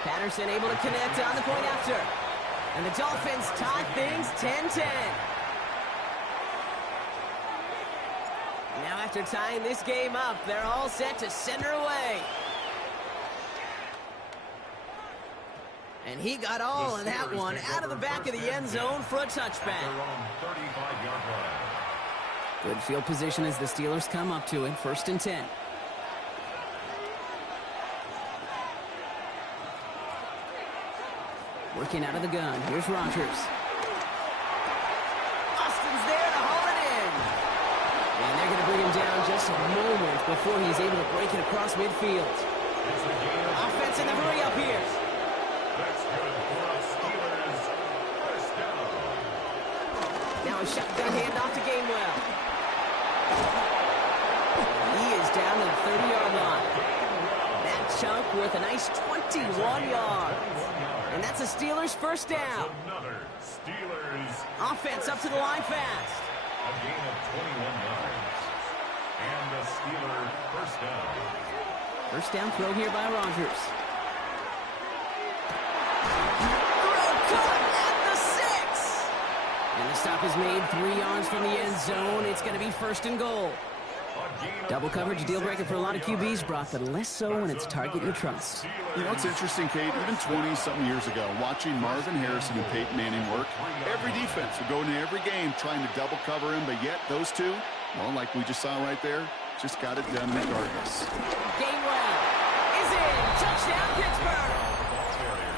Patterson able to connect on the point after. And the Dolphins tie things 10-10. Now after tying this game up, they're all set to send her away. And he got all of that one out of the back of the end zone for a touchback. Good field position as the Steelers come up to it. 1st and 10. Working out of the gun. Here's Rodgers. Austin's there to haul it in. And they're going to bring him down just a moment before he's able to break it across midfield. Offense in the hurry up here. That's good for the Steelers. First down. Now a shotgun handoff to Gainwell. He is down to the 30-yard line. That chunk worth a nice 21 yards. And that's a Steelers first down. Another Steelers. Offense up to the line fast. A gain of 21 yards. And the Steeler first down. First down throw here by Rodgers. Caught at the 6. And the stop is made 3 yards from the end zone. It's going to be 1st and goal. Double coverage, deal breaker for a lot of QBs, Brock, but less so when it's target you trust. You know, it's interesting, Kate, even 20-something years ago, watching Marvin Harrison and Peyton Manning work, every defense would go into every game trying to double cover him, but yet those two, well, like we just saw right there, just got it done regardless. Gainwell is in. Touchdown, Pittsburgh.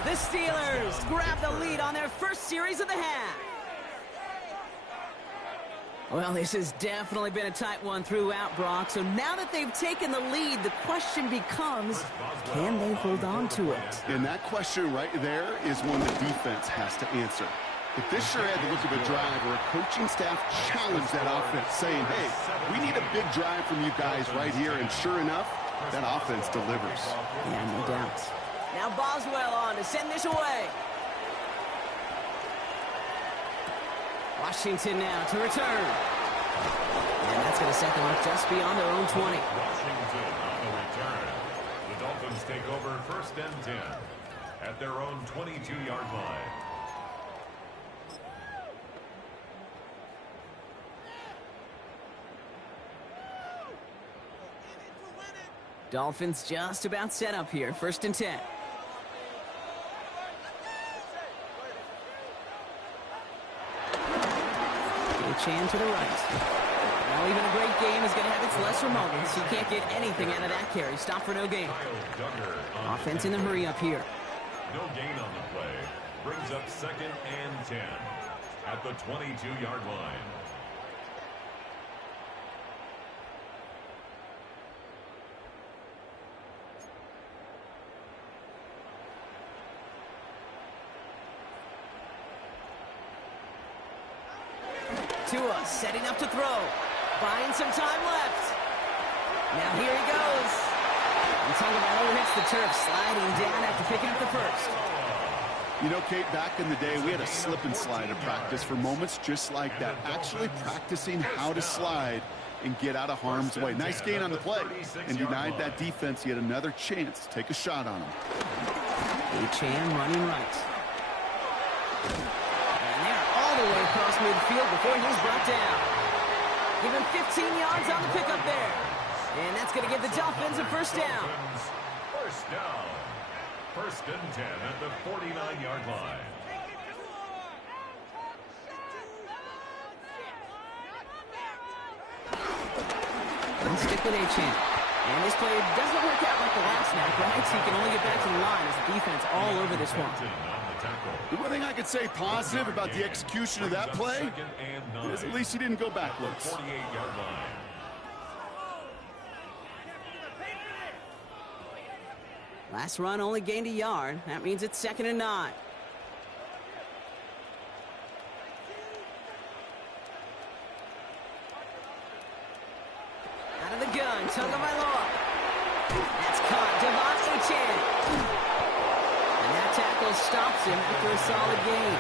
The Steelers grab the lead on their first series of the half. Well, this has definitely been a tight one throughout, Brock. So now that they've taken the lead, the question becomes, can they hold on to it? And that question right there is one the defense has to answer. If this sure had the look of a drive where a coaching staff challenged that offense, saying, hey, we need a big drive from you guys right here, and sure enough, that offense delivers. Yeah, no doubt. Now Boswell on to send this away. Washington now to return. And that's going to set them up just beyond their own 20. Washington on the return. The Dolphins take over 1st and 10 at their own 22-yard line. Dolphins just about set up here. 1st and 10. Chan to the right. Now even a great game is going to have its lesser moments. You can't get anything out of that carry. Stop for no gain. Offense in the hurry up here. No gain on the play. Brings up 2nd and 10 at the 22-yard line. Tua setting up to throw. Buying some time left. Now here he goes. And Tagovailoa hits the turf, sliding down after picking up the first. You know, Kate, back in the day, we had a slip and slide at practice for moments just like that. Actually practicing how to slide and get out of harm's way. Nice gain on the play. And denied that defense yet another chance to take a shot on him. Chan running right. All the way across midfield before he's brought down. Give him 15 yards on the pickup there. And that's going to give the Dolphins a first down. First down. 1st and 10 at the 49-yard line. We'll stick with Chan. And this play doesn't work out like the last snap, right? So he can only get back to the line as the defense all over this one. The one thing I could say positive about the execution of that play is at least he didn't go backwards. 48-yard line. Last run only gained a yard. That means it's 2nd and 9. Out of the gun, Tagovailoa. That's caught. Devon Chan. And that tackle stops him after a solid gain.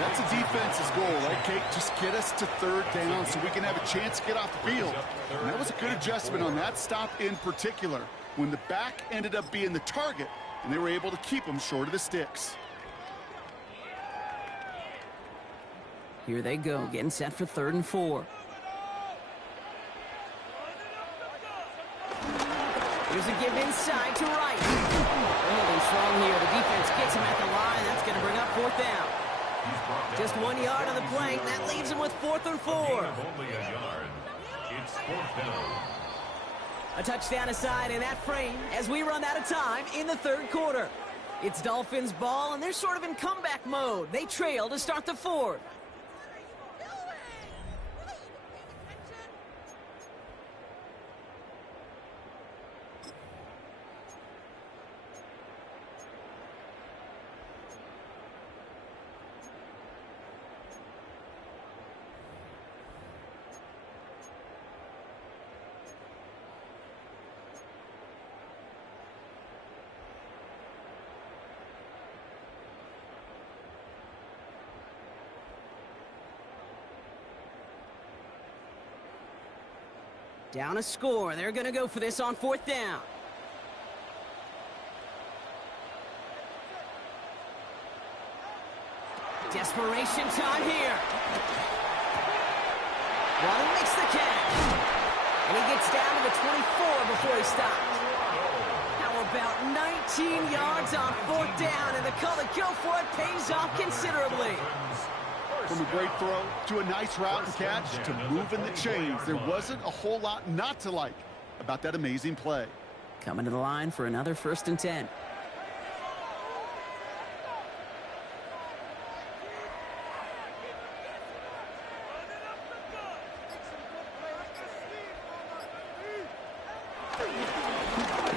That's a defense's goal, right, Kate? Just get us to 3rd down so we can have a chance to get off the field. And that was a good adjustment on that stop in particular, when the back ended up being the target, and they were able to keep him short of the sticks. Here they go, getting set for 3rd and 4. Here's a give inside to right. Holding strong here. The defense gets him at the line. That's going to bring up 4th down. Just 1 yard on the play. That leaves him with 4th and 4. Only a yard. It's 4th down. A touchdown aside in that frame as we run out of time in the 3rd quarter. It's Dolphins ball, and they're sort of in comeback mode. They trail to start the 4th. Down a score. They're going to go for this on 4th down. Desperation time here. Waddle makes the catch. And he gets down to the 24 before he stops. How about 19 yards on 4th down, and the call to go for it pays off considerably. From a great throw to a nice route and catch to moving the chains, there wasn't a whole lot not to like about that amazing play. Coming to the line for another 1st and 10.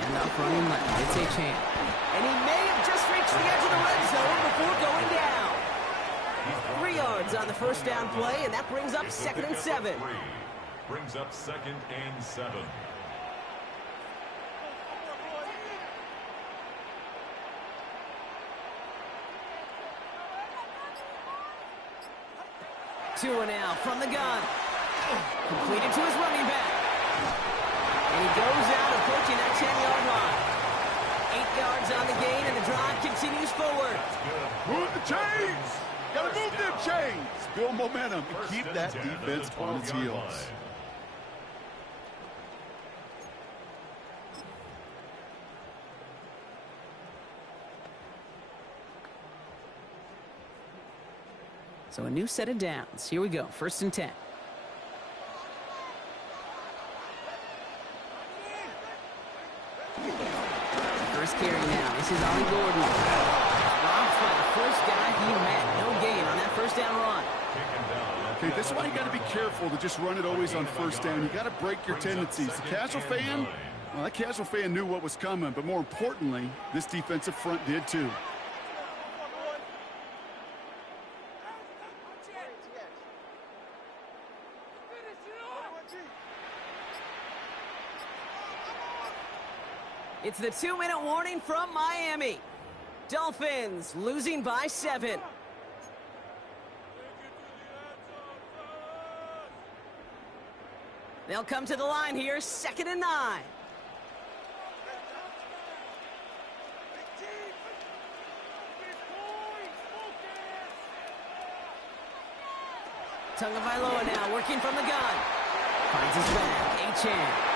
Handoff running left. It's a chance. And he may have just reached the edge of the red zone before going down. 3 yards on the 1st down play, and that brings up 2nd and 7. Brings up 2nd and 7. Tua now from the gun. Completed to his running back. And he goes out approaching that 10-yard line. 8 yards on the gain, and the drive continues forward. Move the chains! Gotta move them chains! Build momentum and keep that defense on its heels. So a new set of downs. Here we go. 1st and 10. First carry now. This is Ollie Gordon. Robbed by the first guy he met. No gain on that 1st down run. Okay, this is why you got to be careful to just run it always on 1st down. You got to break your tendencies. The casual fan, well, that casual fan knew what was coming, but more importantly, this defensive front did too. It's the 2-minute warning from Miami. Dolphins losing by 7. They'll come to the line here, 2nd and 9. Tagovailoa now working from the gun. Finds his back, Achane.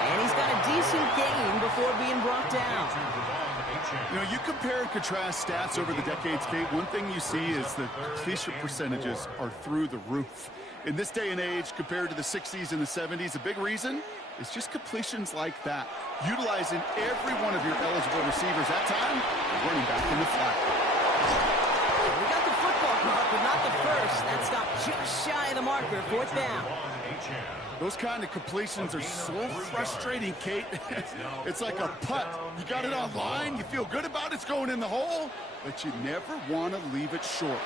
And he's got a decent gain before being brought down. You know, you compare and contrast stats over the decades, Kate. One thing you see is the completion percentages are through the roof. In this day and age, compared to the 60s and the 70s, a big reason is just completions like that. Utilizing every one of your eligible receivers that time, running back in the flat. We got the football mark, but not the first. That stopped just shy of the marker, 4th down. Those kind of completions are so frustrating, Kate. It's like a putt. You got it on line, you feel good about it's going in the hole, but you never want to leave it short.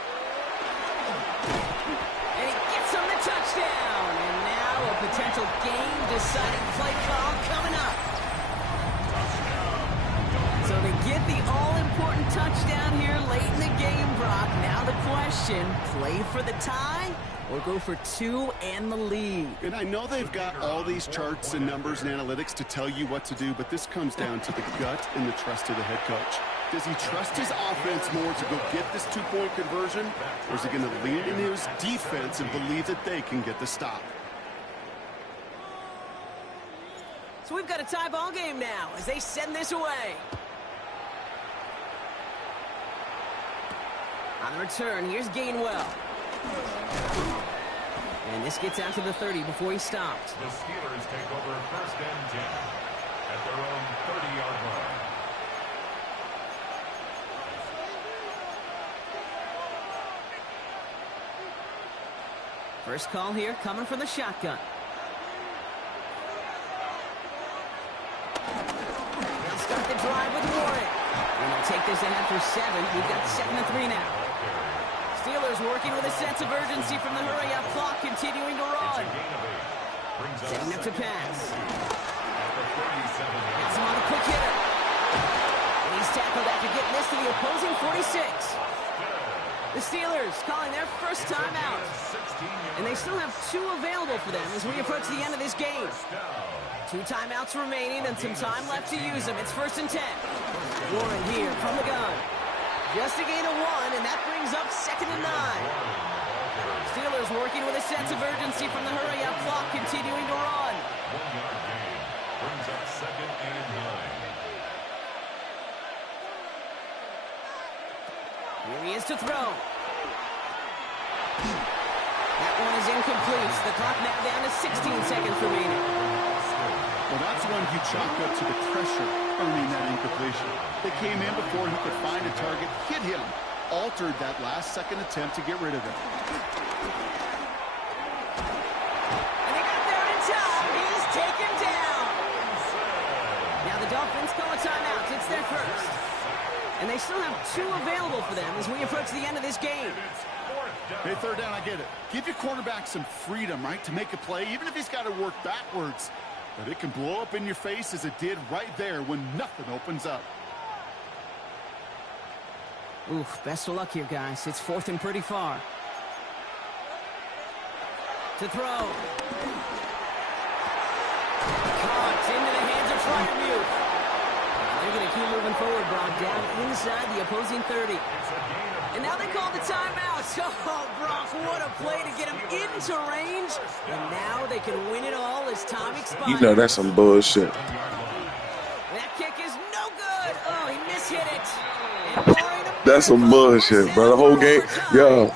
And he gets him the touchdown. And now a potential game-deciding play call coming up. So they get the all-important touchdown here late in the game, Brock. Now the question, play for the tie or go for 2 and the lead? And I know they've got all these charts and numbers and analytics to tell you what to do, but this comes down to the gut and the trust of the head coach. Does he trust his offense more to go get this 2-point conversion, or is he going to lean in his defense and believe that they can get the stop? So we've got a tie ball game now as they send this away. On the return, here's Gainwell. And this gets out to the 30 before he stopped. The Steelers take over 1st and 10 at their own 30-yard line. First call here coming from the shotgun. They'll start the drive with Warren. And they'll take this ahead for 7. We've got 7-3 now. Steelers working with a sense of urgency from the hurry-up clock, continuing to run. Setting up to pass. Has him on a quick hitter. And he's tackled after getting this to the opposing 46. The Steelers calling their first timeout. And they still have 2 available for them as we approach the end of this game. 2 timeouts remaining and some time left to use them. It's 1st and 10. Warren here from the gun. Just a gain of 1, and that brings up 2nd and 9. Steelers working with a sense of urgency from the hurry-up clock, continuing to run. 1-yard gain brings up 2nd and 9. Here he is to throw. That one is incomplete. The clock now down to 16 seconds remaining. Well, that's when he chalked up to the pressure, earning that incompletion. They came in before he could find a target, hit him, altered that last-second attempt to get rid of it. And they got there in time. He's taken down. Now the Dolphins call a timeout. It's their first. And they still have 2 available for them as we approach the end of this game. Hey, 3rd down, I get it. Give your quarterback some freedom, right, to make a play, even if he's got to work backwards. But it can blow up in your face as it did right there when nothing opens up. Oof, best of luck here, guys. It's 4th and pretty far. To throw. Caught into the hands of Freiermuth. They're going to keep moving forward, Brock, down inside the opposing 30. And now they call the timeout. Oh, Brock, what a play to get him into range. And now they can win it all as time expires. You know that's some bullshit. That kick is no good. Oh, he mishit it. That's some bullshit, bro. The whole game, yo,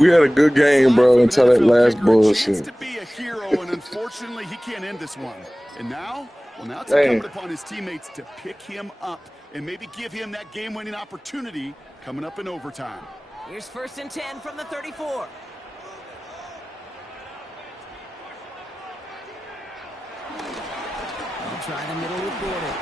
we had a good game, bro, until that last bullshit. To be a hero, and unfortunately, he can't end this one. And now, well, now it's incumbent upon his teammates to pick him up and maybe give him that game-winning opportunity coming up in overtime. Here's 1st and 10 from the 34. They'll try the middle with Gordon.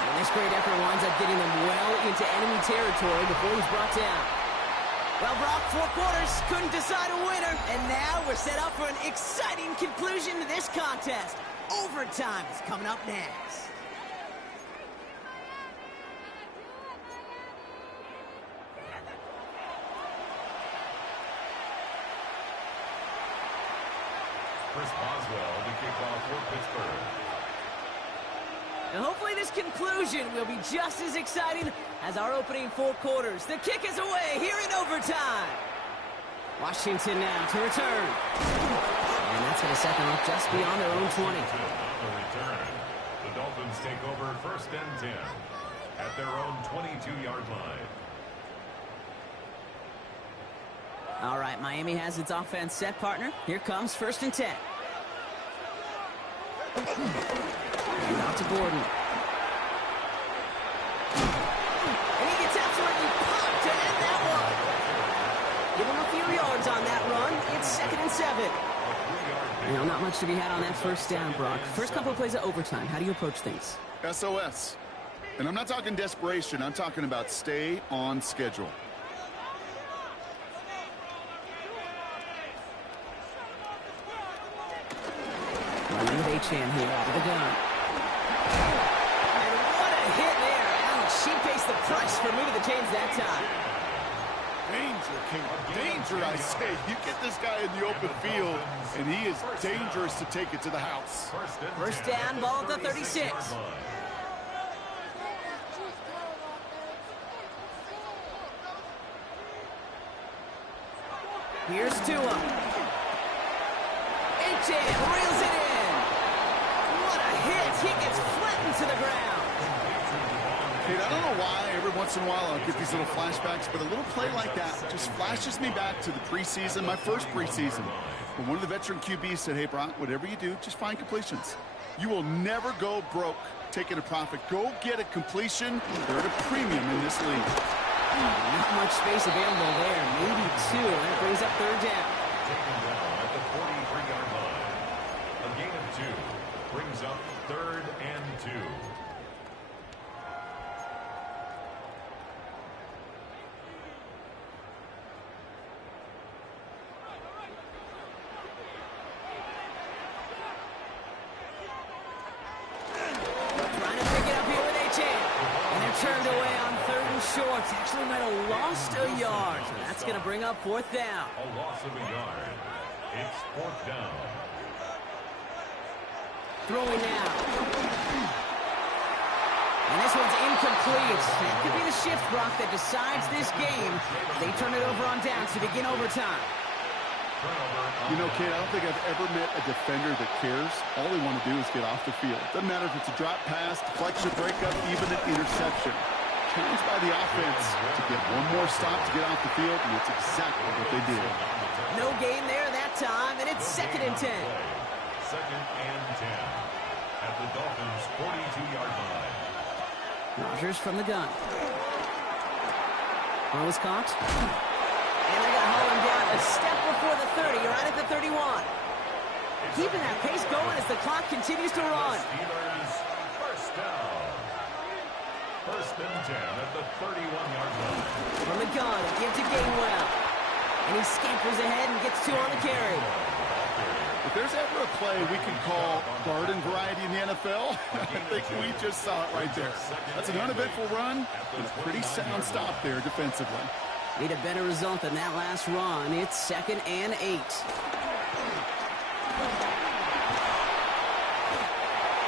And this great effort winds up getting them well into enemy territory before he's brought down. Well, Brock, 4 quarters, couldn't decide a winner. And now we're set up for an exciting conclusion to this contest. Overtime is coming up next. Chris Boswell to kick off for Pittsburgh. Now hopefully this conclusion will be just as exciting as our opening 4 quarters. The kick is away here in overtime. Washington now to return. And that's going to set them up just beyond their own 20. On the return, the Dolphins take over 1st and 10 at their own 22-yard line. All right, Miami has its offense set, partner. Here comes 1st and 10. And out to Gordon. And he gets absolutely popped to end that one. Give him a few yards on that run. It's 2nd and 7. You know, not much to be had on that 1st down, Brock. First couple of plays of overtime. How do you approach things? SOS. And I'm not talking desperation. I'm talking about stay on schedule. Running with H-Hand here out of the gun. And what a hit there. Ouch, she pays the price for moving the chains that time. Danger, King. Danger, I say. You get this guy in the open field, and he is dangerous to take it to the house. First down, ball at the 36. Here's Tua. H-Hand reels it in. What a hit. He gets flattened to the ground. Kate, I don't know why every once in a while I'll get these little flashbacks, but a little play like that just flashes me back to the preseason, my first preseason. When one of the veteran QBs said, hey, Brock, whatever you do, just find completions. You will never go broke taking a profit. Go get a completion. They're at a premium in this league. Not much space available there. Maybe two. That brings up third down. Taken down at the 43-yard line. A gain of 2 brings up 3rd and 2. Trying to pick it up here with Achane. And they're turned away on 3rd and short. Actually might have lost a yard. So that's going to bring up 4th down. A loss of a yard. It's 4th down. Throwing now. And this one's incomplete. It could be the shift, Brock, that decides this game. They turn it over on downs to begin overtime. You know, Kate, I don't think I've ever met a defender that cares. All they want to do is get off the field. Doesn't matter if it's a drop pass, deflection, breakup, even an interception. Challenged by the offense to get one more stop to get off the field, and it's exactly what they did. No gain there that time, and it's 2nd and 10. 2nd and 10 at the Dolphins' 42-yard line. Rodgers from the gun. Ball was caught. And they're going to hold him down a step before the 30, right at the 31. Keeping that pace going as the clock continues to run. Steelers first down. 1st and 10 at the 31-yard line. From the gun, a give to Gainwell. And he scampers ahead and gets 2 on the carry. If there's ever a play we can call garden variety in the NFL, I think we just saw it right there. That's an uneventful run and a pretty sound stop there defensively. Need a better result than that last run. It's 2nd and 8.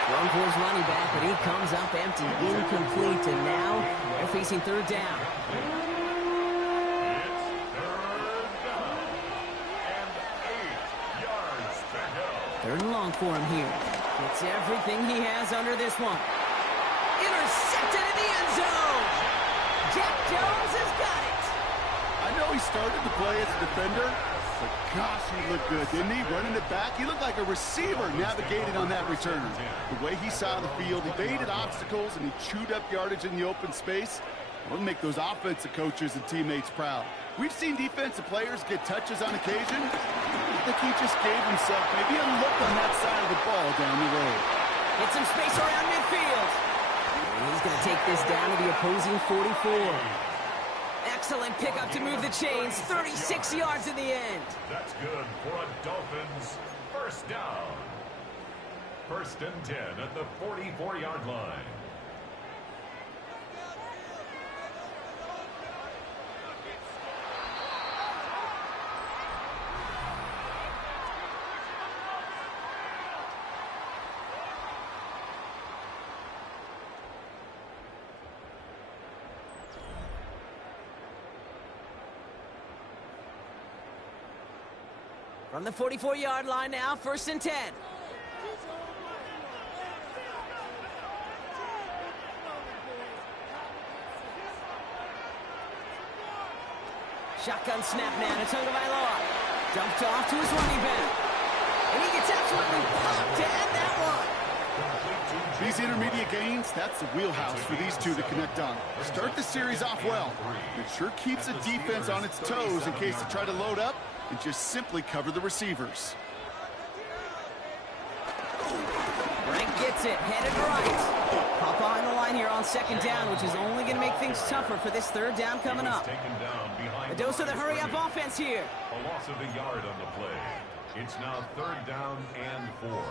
Thrown for his running back, but he comes up empty, incomplete, and now they're facing 3rd down. Third and long for him here. Gets everything he has under this one. Intercepted in the end zone. Jack Jones has got it. I know he started the play as a defender, but gosh, he looked good, didn't he? Running it back, he looked like a receiver navigating on that return. The way he saw the field, he evaded obstacles, and he chewed up yardage in the open space. It'll make those offensive coaches and teammates proud. We've seen defensive players get touches on occasion. I think he just gave himself maybe a look on that side of the ball down the road. Get some space around midfield. And he's going to take this down to the opposing 44. Excellent pickup to move the chains. 36 yards in the end. That's good for a Dolphins first down. 1st and 10 at the 44-yard line. From the 44-yard line now, 1st and 10. Shotgun snap now to Tagovailoa. Dumped off to his running back. And he gets absolutely popped to end that one. These intermediate gains, that's the wheelhouse for these two to connect on. Start the series off well. It sure keeps the defense on its toes in case they try to load up and just simply cover the receivers. Frank gets it, headed right. Pop behind the line here on 2nd down, which is only going to make things tougher for this 3rd down coming up. A dose of the hurry-up offense here. A loss of a yard on the play. It's now 3rd down and 4.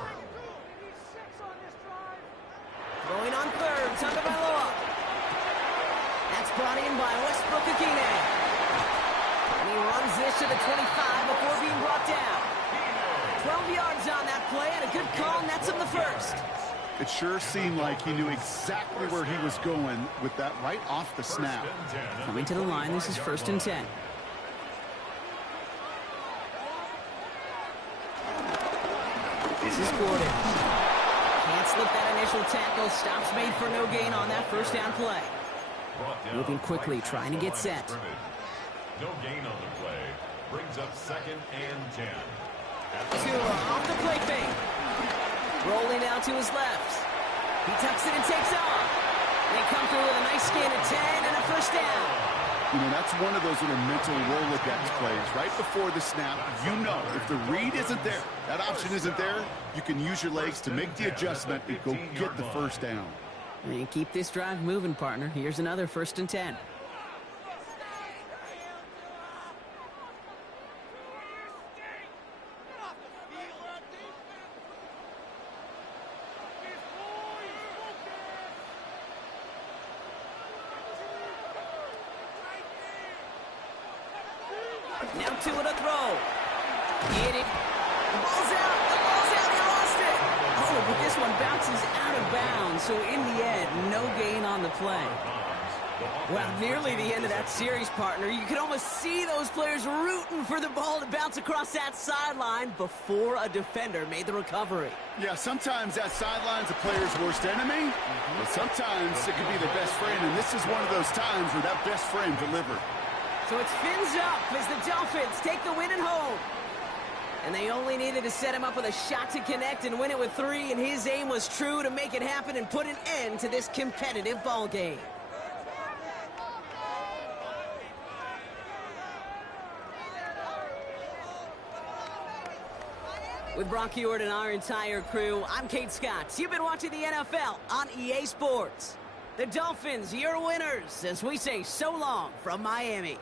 Throwing on 3rd, Tagovailoa. That's brought in by Westbrook-Ikhine. And he runs this to the 25 before being brought down. 12 yards on that play, and a good call nets him the 1st. It sure seemed like he knew exactly where he was going with that right off the snap. Coming to the line, this is 1st and 10. This is Gordon. Can't slip that initial tackle. Stops made for no gain on that 1st down play. Moving quickly, trying to get set. No gain on the play. Brings up 2nd and 10. Off the play fake. Rolling out to his left. He tucks it and takes off. They come through with a nice gain of 10 and a first down. You know, that's one of those little mental Rolodex plays. Right before the snap, you know if the read isn't there, that option isn't there, you can use your legs to make the adjustment and go get the first down. And keep this drive moving, partner. Here's another 1st and 10. Now to it, a throw. Get it. The ball's out. The ball's out. He lost it. Oh, but this one bounces out of bounds. So in the end, no gain on the play. Well, nearly the end of that series, partner. You could almost see those players rooting for the ball to bounce across that sideline before a defender made the recovery. Yeah, sometimes that sideline's a player's worst enemy, but sometimes it can be their best friend, and this is one of those times where that best friend delivered. So it's fins up as the Dolphins take the win at home. And they only needed to set him up with a shot to connect and win it with 3, and his aim was true to make it happen and put an end to this competitive ball game. With Brock Ewart and our entire crew, I'm Kate Scott. You've been watching the NFL on EA Sports. The Dolphins, your winners, as we say so long from Miami.